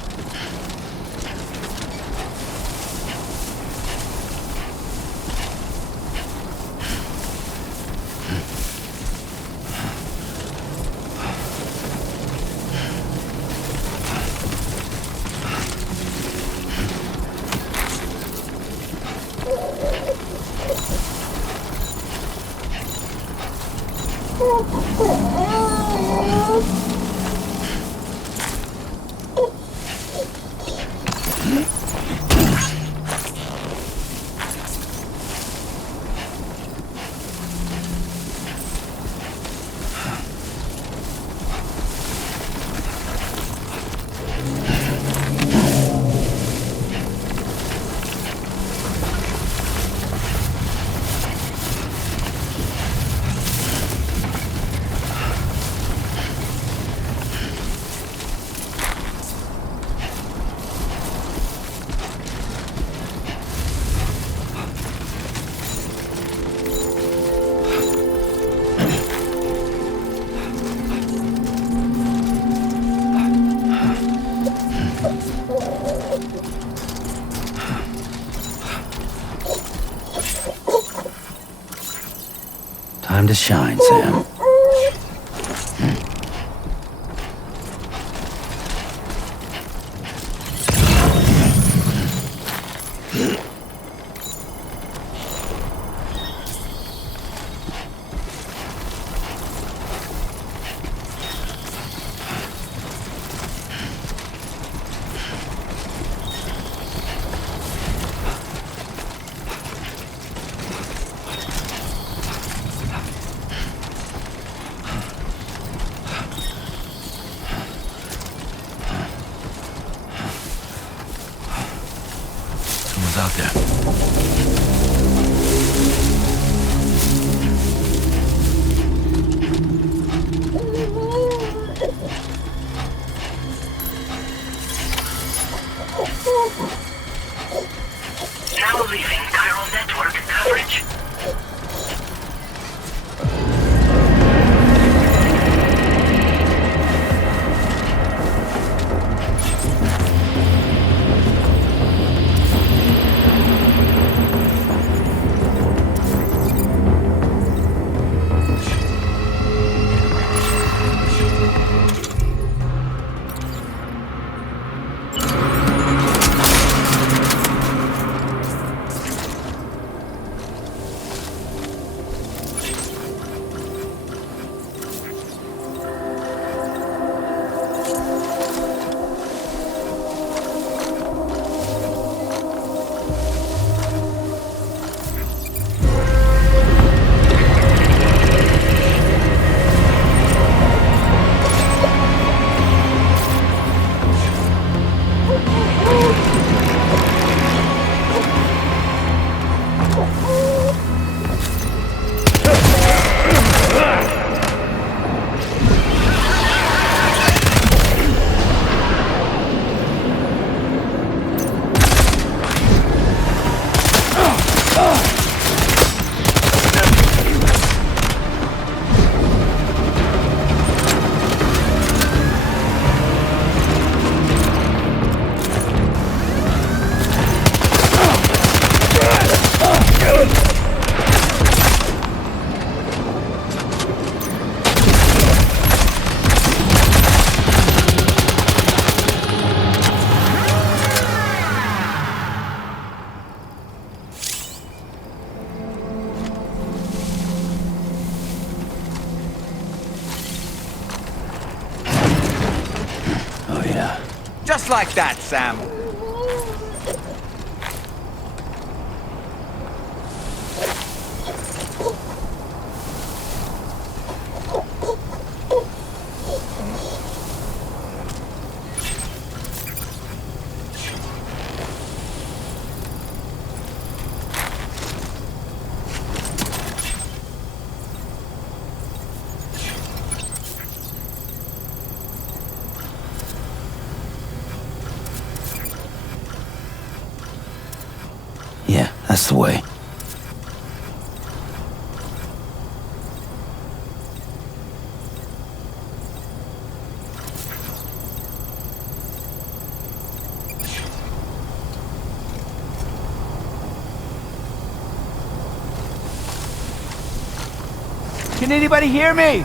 to shine, Sam. Out there. Now leaving chiral network coverage. Just like that, Sam. Yeah, that's the way. Can anybody hear me?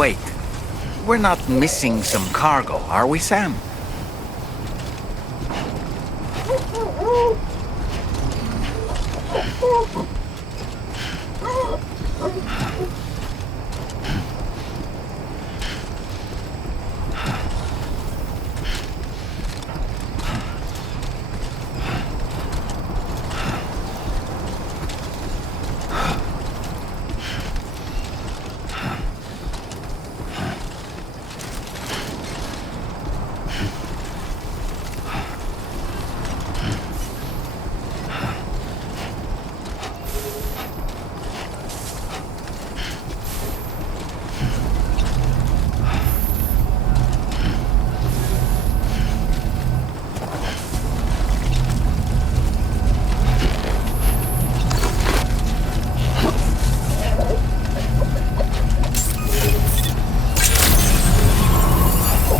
Wait. We're not missing some cargo, are we, Sam?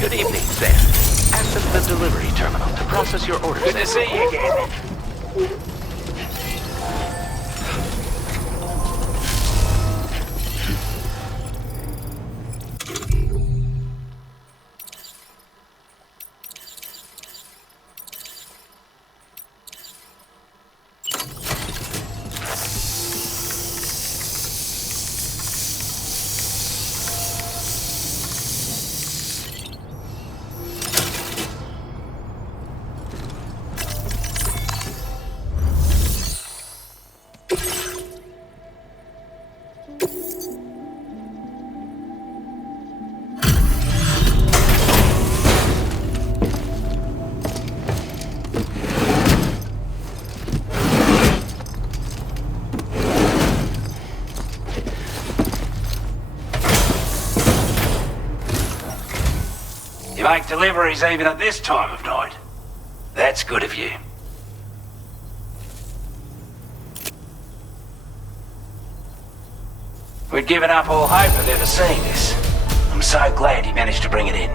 Good evening, Sam. Access the delivery terminal to process your orders. Good to see you again. You make deliveries even at this time of night. That's good of you. We'd given up all hope of ever seeing this. I'm so glad you managed to bring it in.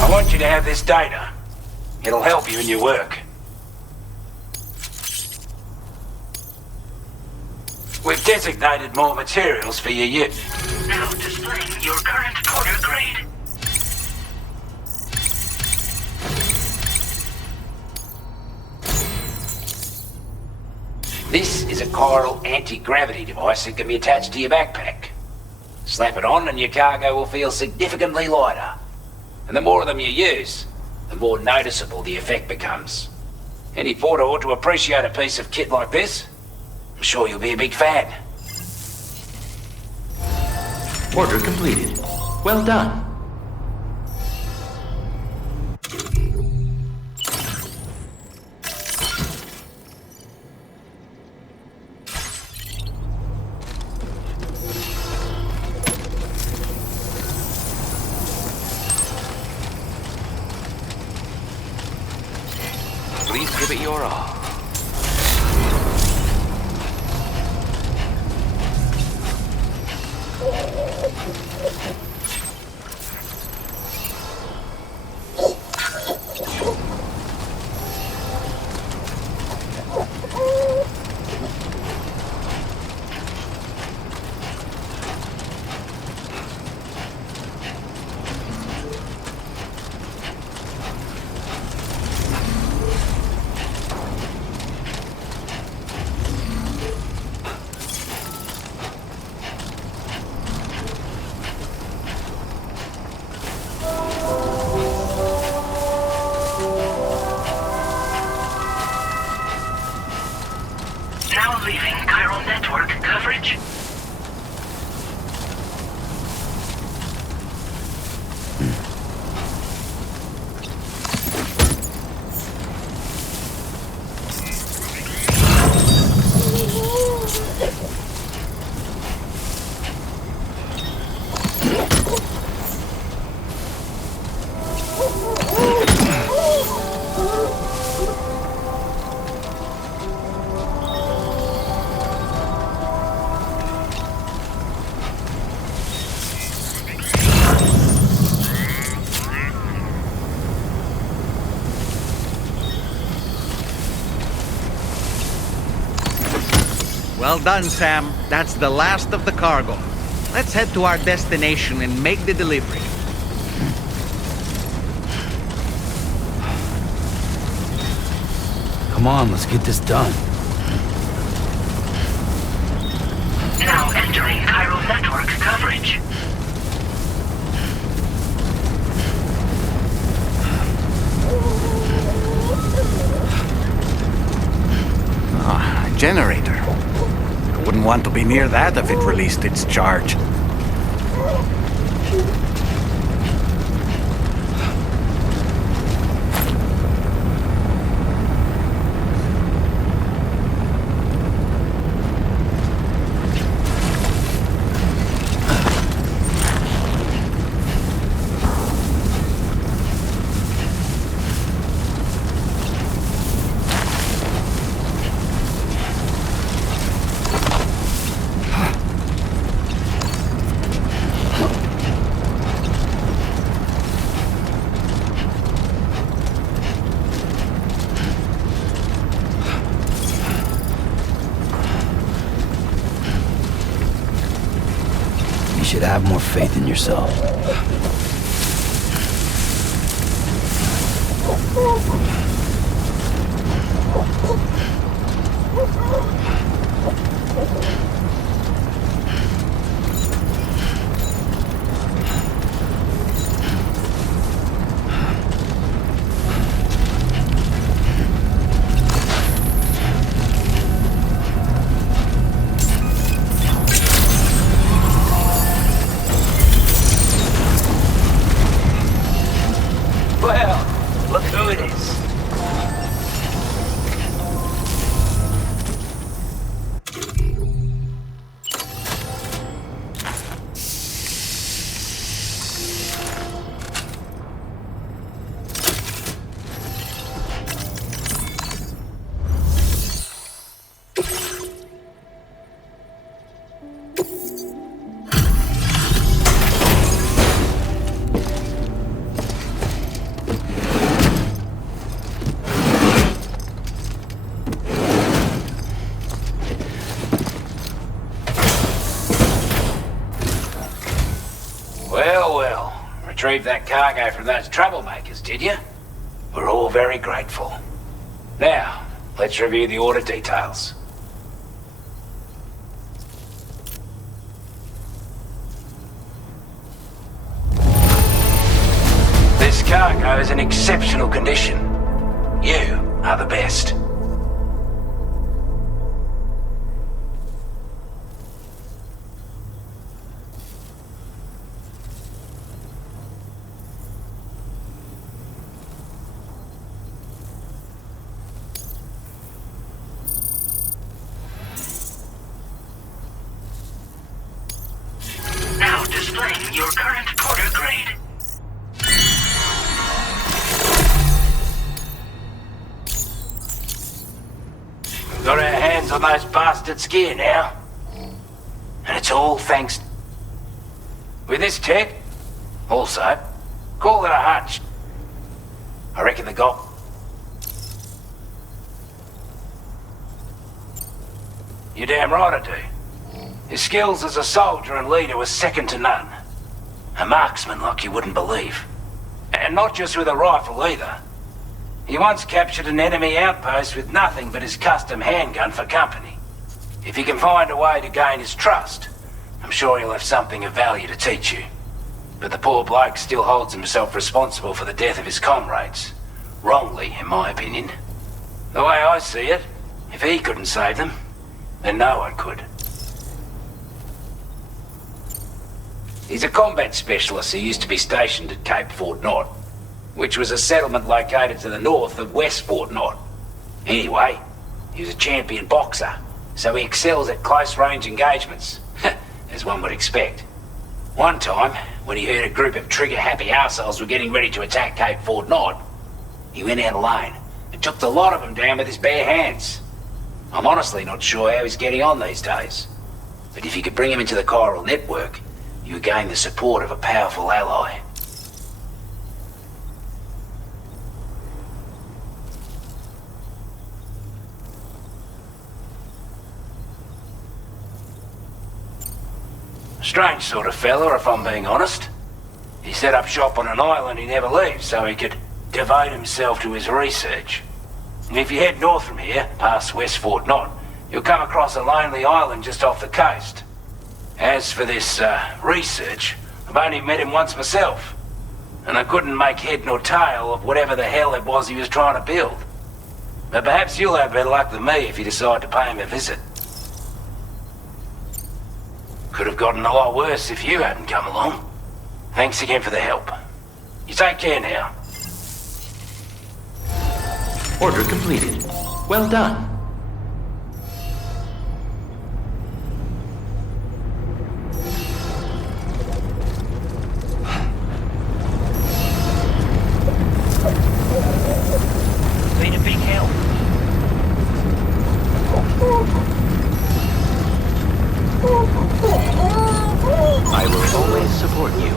I want you to have this data. It'll help you in your work. We've designated more materials for your use. Now displaying your current porter grade. This is a chiral anti-gravity device that can be attached to your backpack. Slap it on and your cargo will feel significantly lighter. And the more of them you use, the more noticeable the effect becomes. Any porter ought to appreciate a piece of kit like this. I'm sure you'll be a big fan. Order completed. Well done. Please give it your all. Well done, Sam. That's the last of the cargo. Let's head to our destination and make the delivery. Come on, let's get this done. Now entering Chiral Network coverage. Ah, a generator. I wouldn't want to be near that if it released its charge. You should have more faith in yourself. Well, look who it is. Retrieved that cargo from those troublemakers, did you? We're all very grateful. Now, let's review the order details. This cargo is in exceptional condition. You are the best. Now displaying your current porter grade. Got our hands on those bastards' gear now. And it's all thanks... With this tech, also, call it a hunch. I reckon the got... You're damn right I do. His skills as a soldier and leader were second to none. A marksman like you wouldn't believe. And not just with a rifle either. He once captured an enemy outpost with nothing but his custom handgun for company. If you can find a way to gain his trust, I'm sure he'll have something of value to teach you. But the poor bloke still holds himself responsible for the death of his comrades. Wrongly, in my opinion. The way I see it, if he couldn't save them, then no one could. He's a combat specialist who used to be stationed at Cape Fort Knot, which was a settlement located to the north of West Fort Knot. Anyway, he was a champion boxer, so he excels at close-range engagements, as one would expect. One time, when he heard a group of trigger-happy arseholes were getting ready to attack Cape Fort Knot, he went out alone and took the lot of them down with his bare hands. I'm honestly not sure how he's getting on these days, but if you could bring him into the chiral network, you would gain the support of a powerful ally. strange sort of fella, if I'm being honest. He set up shop on an island he never leaves so he could devote himself to his research. And if you head north from here, past West Fort Knot, you'll come across a lonely island just off the coast. As for this research, I've only met him once myself, and I couldn't make head nor tail of whatever the hell it was he was trying to build. But perhaps you'll have better luck than me if you decide to pay him a visit. Could have gotten a lot worse if you hadn't come along. Thanks again for the help. You take care now. Order completed. Well done. Been a big help. I will always support you.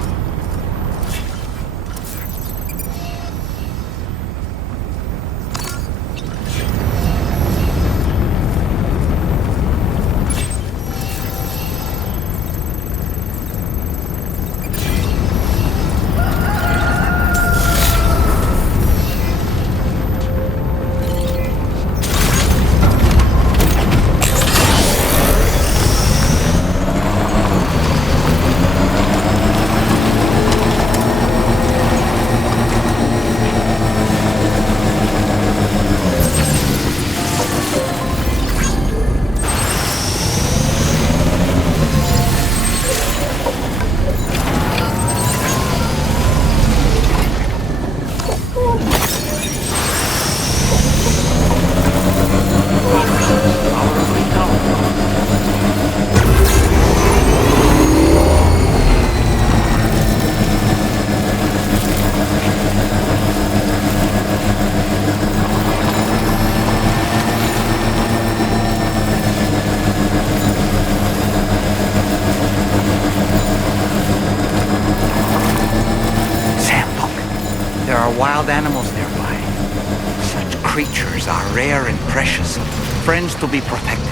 Wild animals nearby. Such creatures are rare and precious, friends to be protected.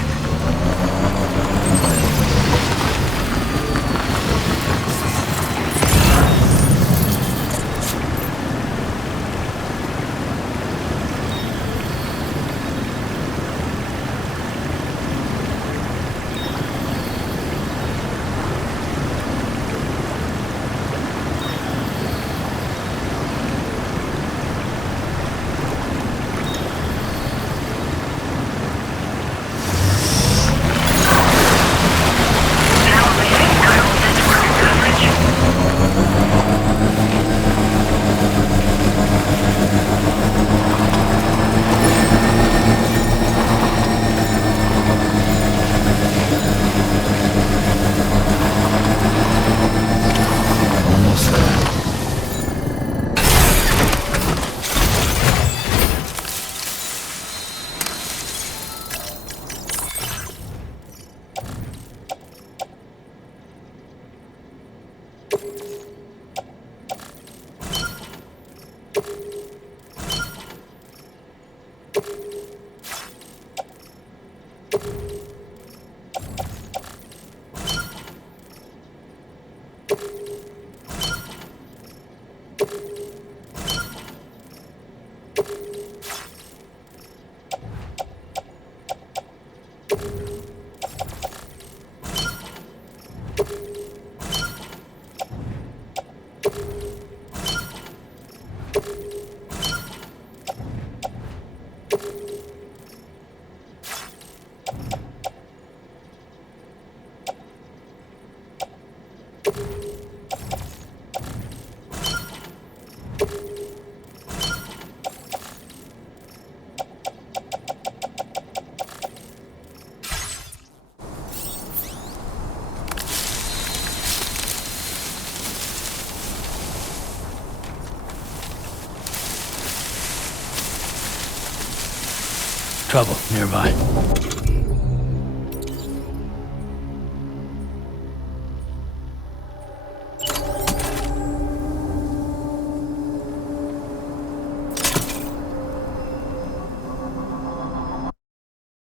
Trouble nearby.